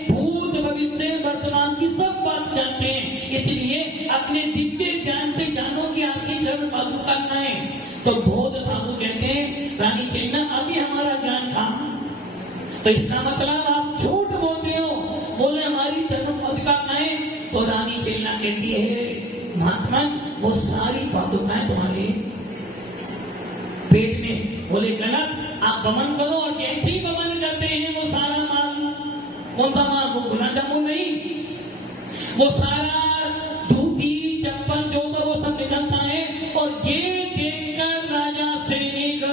भूत भविष्य वर्तमान की सब बात जानते हैं, इसलिए अपने दिव्य ज्ञान से जानो कि आपकी चरण पादुका कहाँ है। तो बौद्ध साधु कहते हैं रानी चेलना, अभी हमारा ज्ञान कहाँ, तो इसका मतलब आप झूठ बोलते हो। बोले हमारी जन्म पादुकाएं, तो रानी चेलना कहती है महात्मा वो सारी पादुकाएं तुम्हारे पेट में। बोले गलत, आप गमन करो और जैसे ही गमन करते हैं वो सारा माल, कौन सा माल, वो गुलाब जामुन नहीं, वो सारा जूती चप्पल जो तो वो सब निकलता है। और ये देखकर राजा सैनिक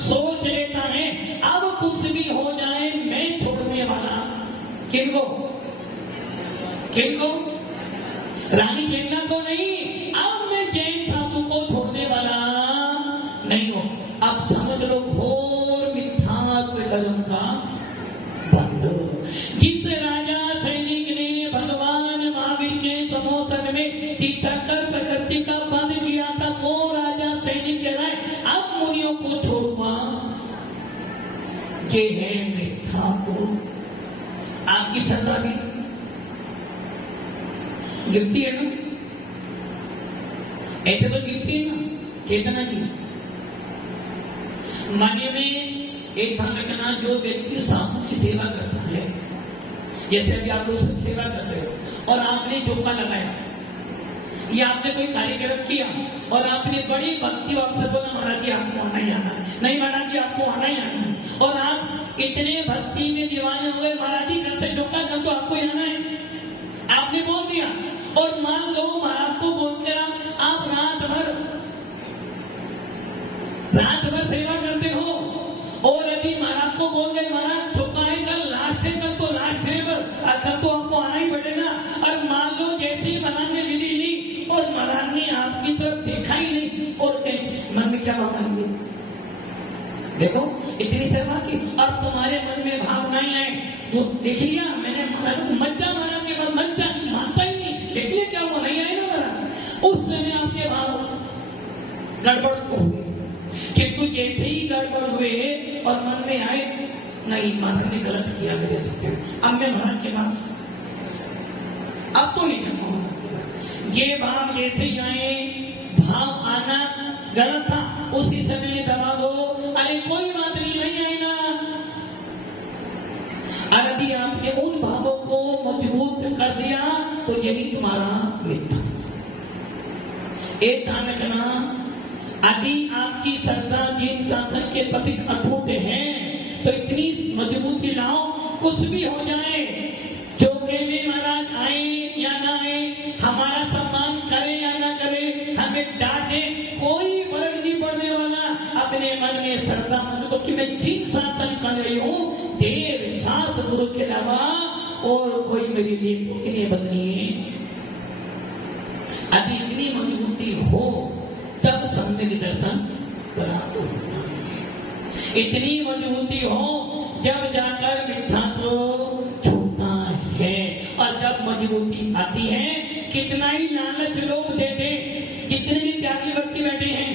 सोच लेता है अब कुछ भी हो जाए मैं छोड़ने वाला किनको, किनको, रानी चेलना को नहीं, अब मैं जैन साधु को छोड़ने वाला नहीं हो। अब समझ लो घोर मिथ्यात्व कर्म का बंध। जिस राजा सैनिक ने भगवान महावीर के समोसन में तीर्थंकर प्रकृति का बंध किया था, वो राजा सैनिक कह रहा है अब मुनियों को छोड़ूंगा। ये है मिथ्यात्व। आपकी श्रद्धा भी गिरती है ना, ऐसे तो गिरती है ना, चेतना की मान्य में एक ध्यान रखना, जो व्यक्ति साधु की सेवा करता है, जैसे अभी आप लोग सेवा कर रहे हो और आपने चौका लगाया या आपने कोई कार्यक्रम किया और आपने बड़ी भक्ति वापस बोला महाराज जी आपको आना ही आना, नहीं महाराज जी आपको आना ही आना, और आप इतने भक्ति में दीवाने हुए महाराज जी कल से चौका कर तो आपको आना है, आपने बोल दिया। और मान लो महाराज को बोलकर आप रात भर सेवा करते हो और यदि महाराज को बोल गए महाराज चौका है कल लास्ट है, कल तो लास्ट है, कल तो आपको आना ही पड़ेगा। और मान लो जैसे ही महाराज ने विधि ली और महाराज ने आपकी तरफ देखा ही नहीं और मन में क्या भावना होगी, देखो इतनी सेवा की और तुम्हारे मन में भावनाएं आए तो देख लिया मैंने महाराज को मज्जा मारा के बाद मज्जा मानता ही नहीं, देख लिया क्या हुआ, नहीं आए ना महाराज। उस समय आपके भाव गड़बड़ को हुए, किंतु जैसे ही गड़बड़ हुए और मन में आए नहीं महाराज ने गलत किया मेरे से, अब मैं महाराज के पास अब तो नहीं जाऊंगा। ये भाव जैसे ही आए, भाव आना गलत था उसी समय दबा दो, अरे कोई बात नहीं आई ना। और यदि आपने उन भावों को मजबूत कर दिया तो यही तुम्हारा मित्र। एक ध्यान रखना, यदि आपकी श्रद्धा जिन शासन के प्रति अटूट है तो इतनी मजबूती लाओ, कुछ भी हो जाए, चौके में महाराज आए या ना आए, हमारा सम्मान करे या ना करे, हमें डांटे, कोई फर्क नहीं पड़ने वाला। अपने मन में श्रद्धा मन को कि मैं जिन शासन कर रही हूँ देव सात गुरु के अलावा और कोई मेरी नीति नहीं बदली है। यदि इतनी मजबूती हो तब सम्यक दर्शन प्राप्त होता है। इतनी मजबूती हो जब जाकर मिथ्यात्व छूटता है। और जब मजबूती आती है, कितना ही लालच लोग दे दे, कितने भी त्यागी व्यक्ति बैठे हैं,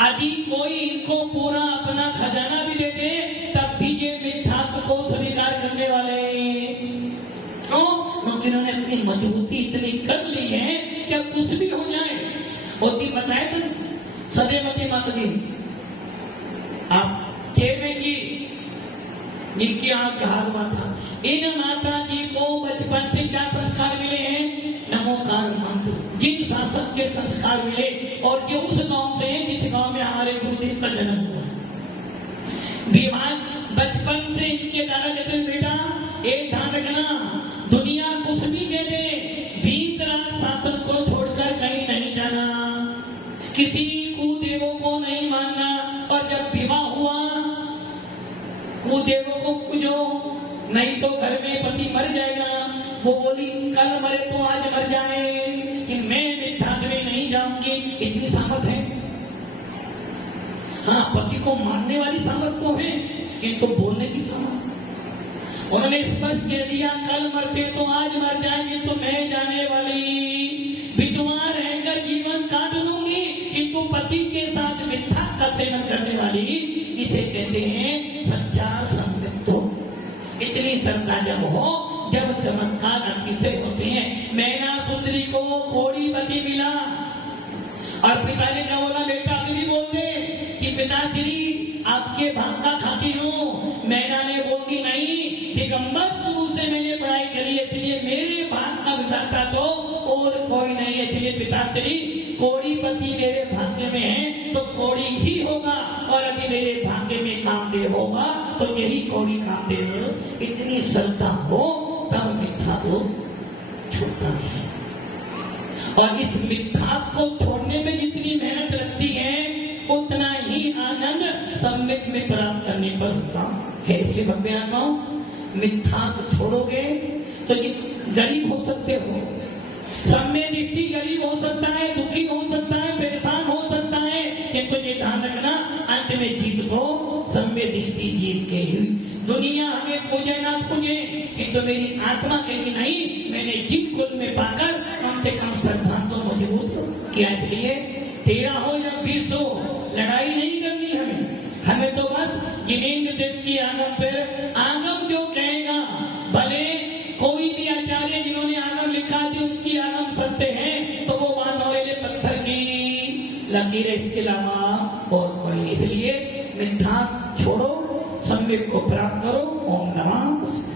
यदि कोई इनको पूरा अपना खजाना भी दे दे तब भी ये मिथ्यात्व को स्वीकार करने वाले क्यों? क्योंकि इन्होंने अपनी मजबूती इतनी कर ली है कि अब कुछ भी हो जाए। होती बताए तो सदैवती माता जी, आप चेयरमैन जी जिनकी आंख हाथ माता, इन माता जी को बचपन से क्या संस्कार मिले हैं? नमोकार मंत्र, जिन शासक के संस्कार मिले। और ये उस गांव से है जिस गांव में हमारे गुरुदेव का जन्म हुआ। विवाह बचपन से इनके दादा कहते हैं बेटा एक ध्यान रखना, दुनिया कुछ भी कह दे, भीतर शासन को छोड़कर कहीं नहीं जाना, किसी कुदेवों को नहीं मानना। और जब विवाह हुआ कुदेवों को पूजो, नहीं तो घर में पति मर जाएगा। वो बोली कल मरे तो आज मर जाए कि मैं मिथ्यात्व में नहीं जाऊंगी, इतनी सामर्थ है। हाँ, पति को मारने वाली सामर्थ तो है, किंतु बोलने की सामर्थ उन्होंने स्पष्ट कह दिया, कल मरते तो आज मर जाएंगे तो मैं जाने वाली विधवा रहकर जीवन काट लूंगी, किंतु पति के साथ मिथ्या का सेवन करने वाली, इसे कहते हैं सच्चा संतत्व। इतनी श्रद्धा जब हो, जब चमत्कार अतिशय होते हैं। मैना सुंदरी को कोड़ी पति मिला और पिता ने क्या बोला, बेटा अभी भी बोल दे कि पिताश्री आपके भाग का खाती हूँ। मैना ने बोली नहीं दिगंबर शुरू से मैंने पढ़ाई करी है, इसलिए मेरे भाग का विधाता तो और कोई नहीं है। इसलिए पिताश्री कौड़ीपति मेरे भाग्य में है तो कौड़ी ही होगा, और यदि मेरे भाग्य में कामदेव होगा तो यही कौड़ी कामदेव। इतनी श्रद्धा हो तब मिथ्या को छोड़ता है, और इस मिथ्या को छोड़ने में जितनी मेहनत लगती है उतना ही आनंद सम्यक में प्राप्त करने पर होता है। इसके भव्य आत्माओं, मिथ्या को छोड़ोगे तो गरीब हो सकते हो, सम्य दृष्टि गरीब हो सकता है, दुखी हो सकता है, परेशान हो सकता है, किंतु ये ध्यान रखना अंत में जीत को सम्य दृष्टि जीत के ही। दुनिया हमें पूजे ना पूजे, किंतु मेरी आत्मा कहेगी नहीं, मैंने जीत खुद में पाकर कम से कम श्रद्धा तो मजबूत किया। इसलिए 13 हो या 20 हो, लड़ाई नहीं करनी हमें तो बस जिनेन्द्र देव की आगम पर आगम जो कहेगा, भले कोई भी आचार्य जिन्होंने आगम लिखा थी उनकी आगम सत्य है तो वो वानौले पत्थर की लकीर, इसके अलावा और कोई। इसलिए मिथ्या छोड़ो, सम्यक को प्राप्त करो। ओम नमः।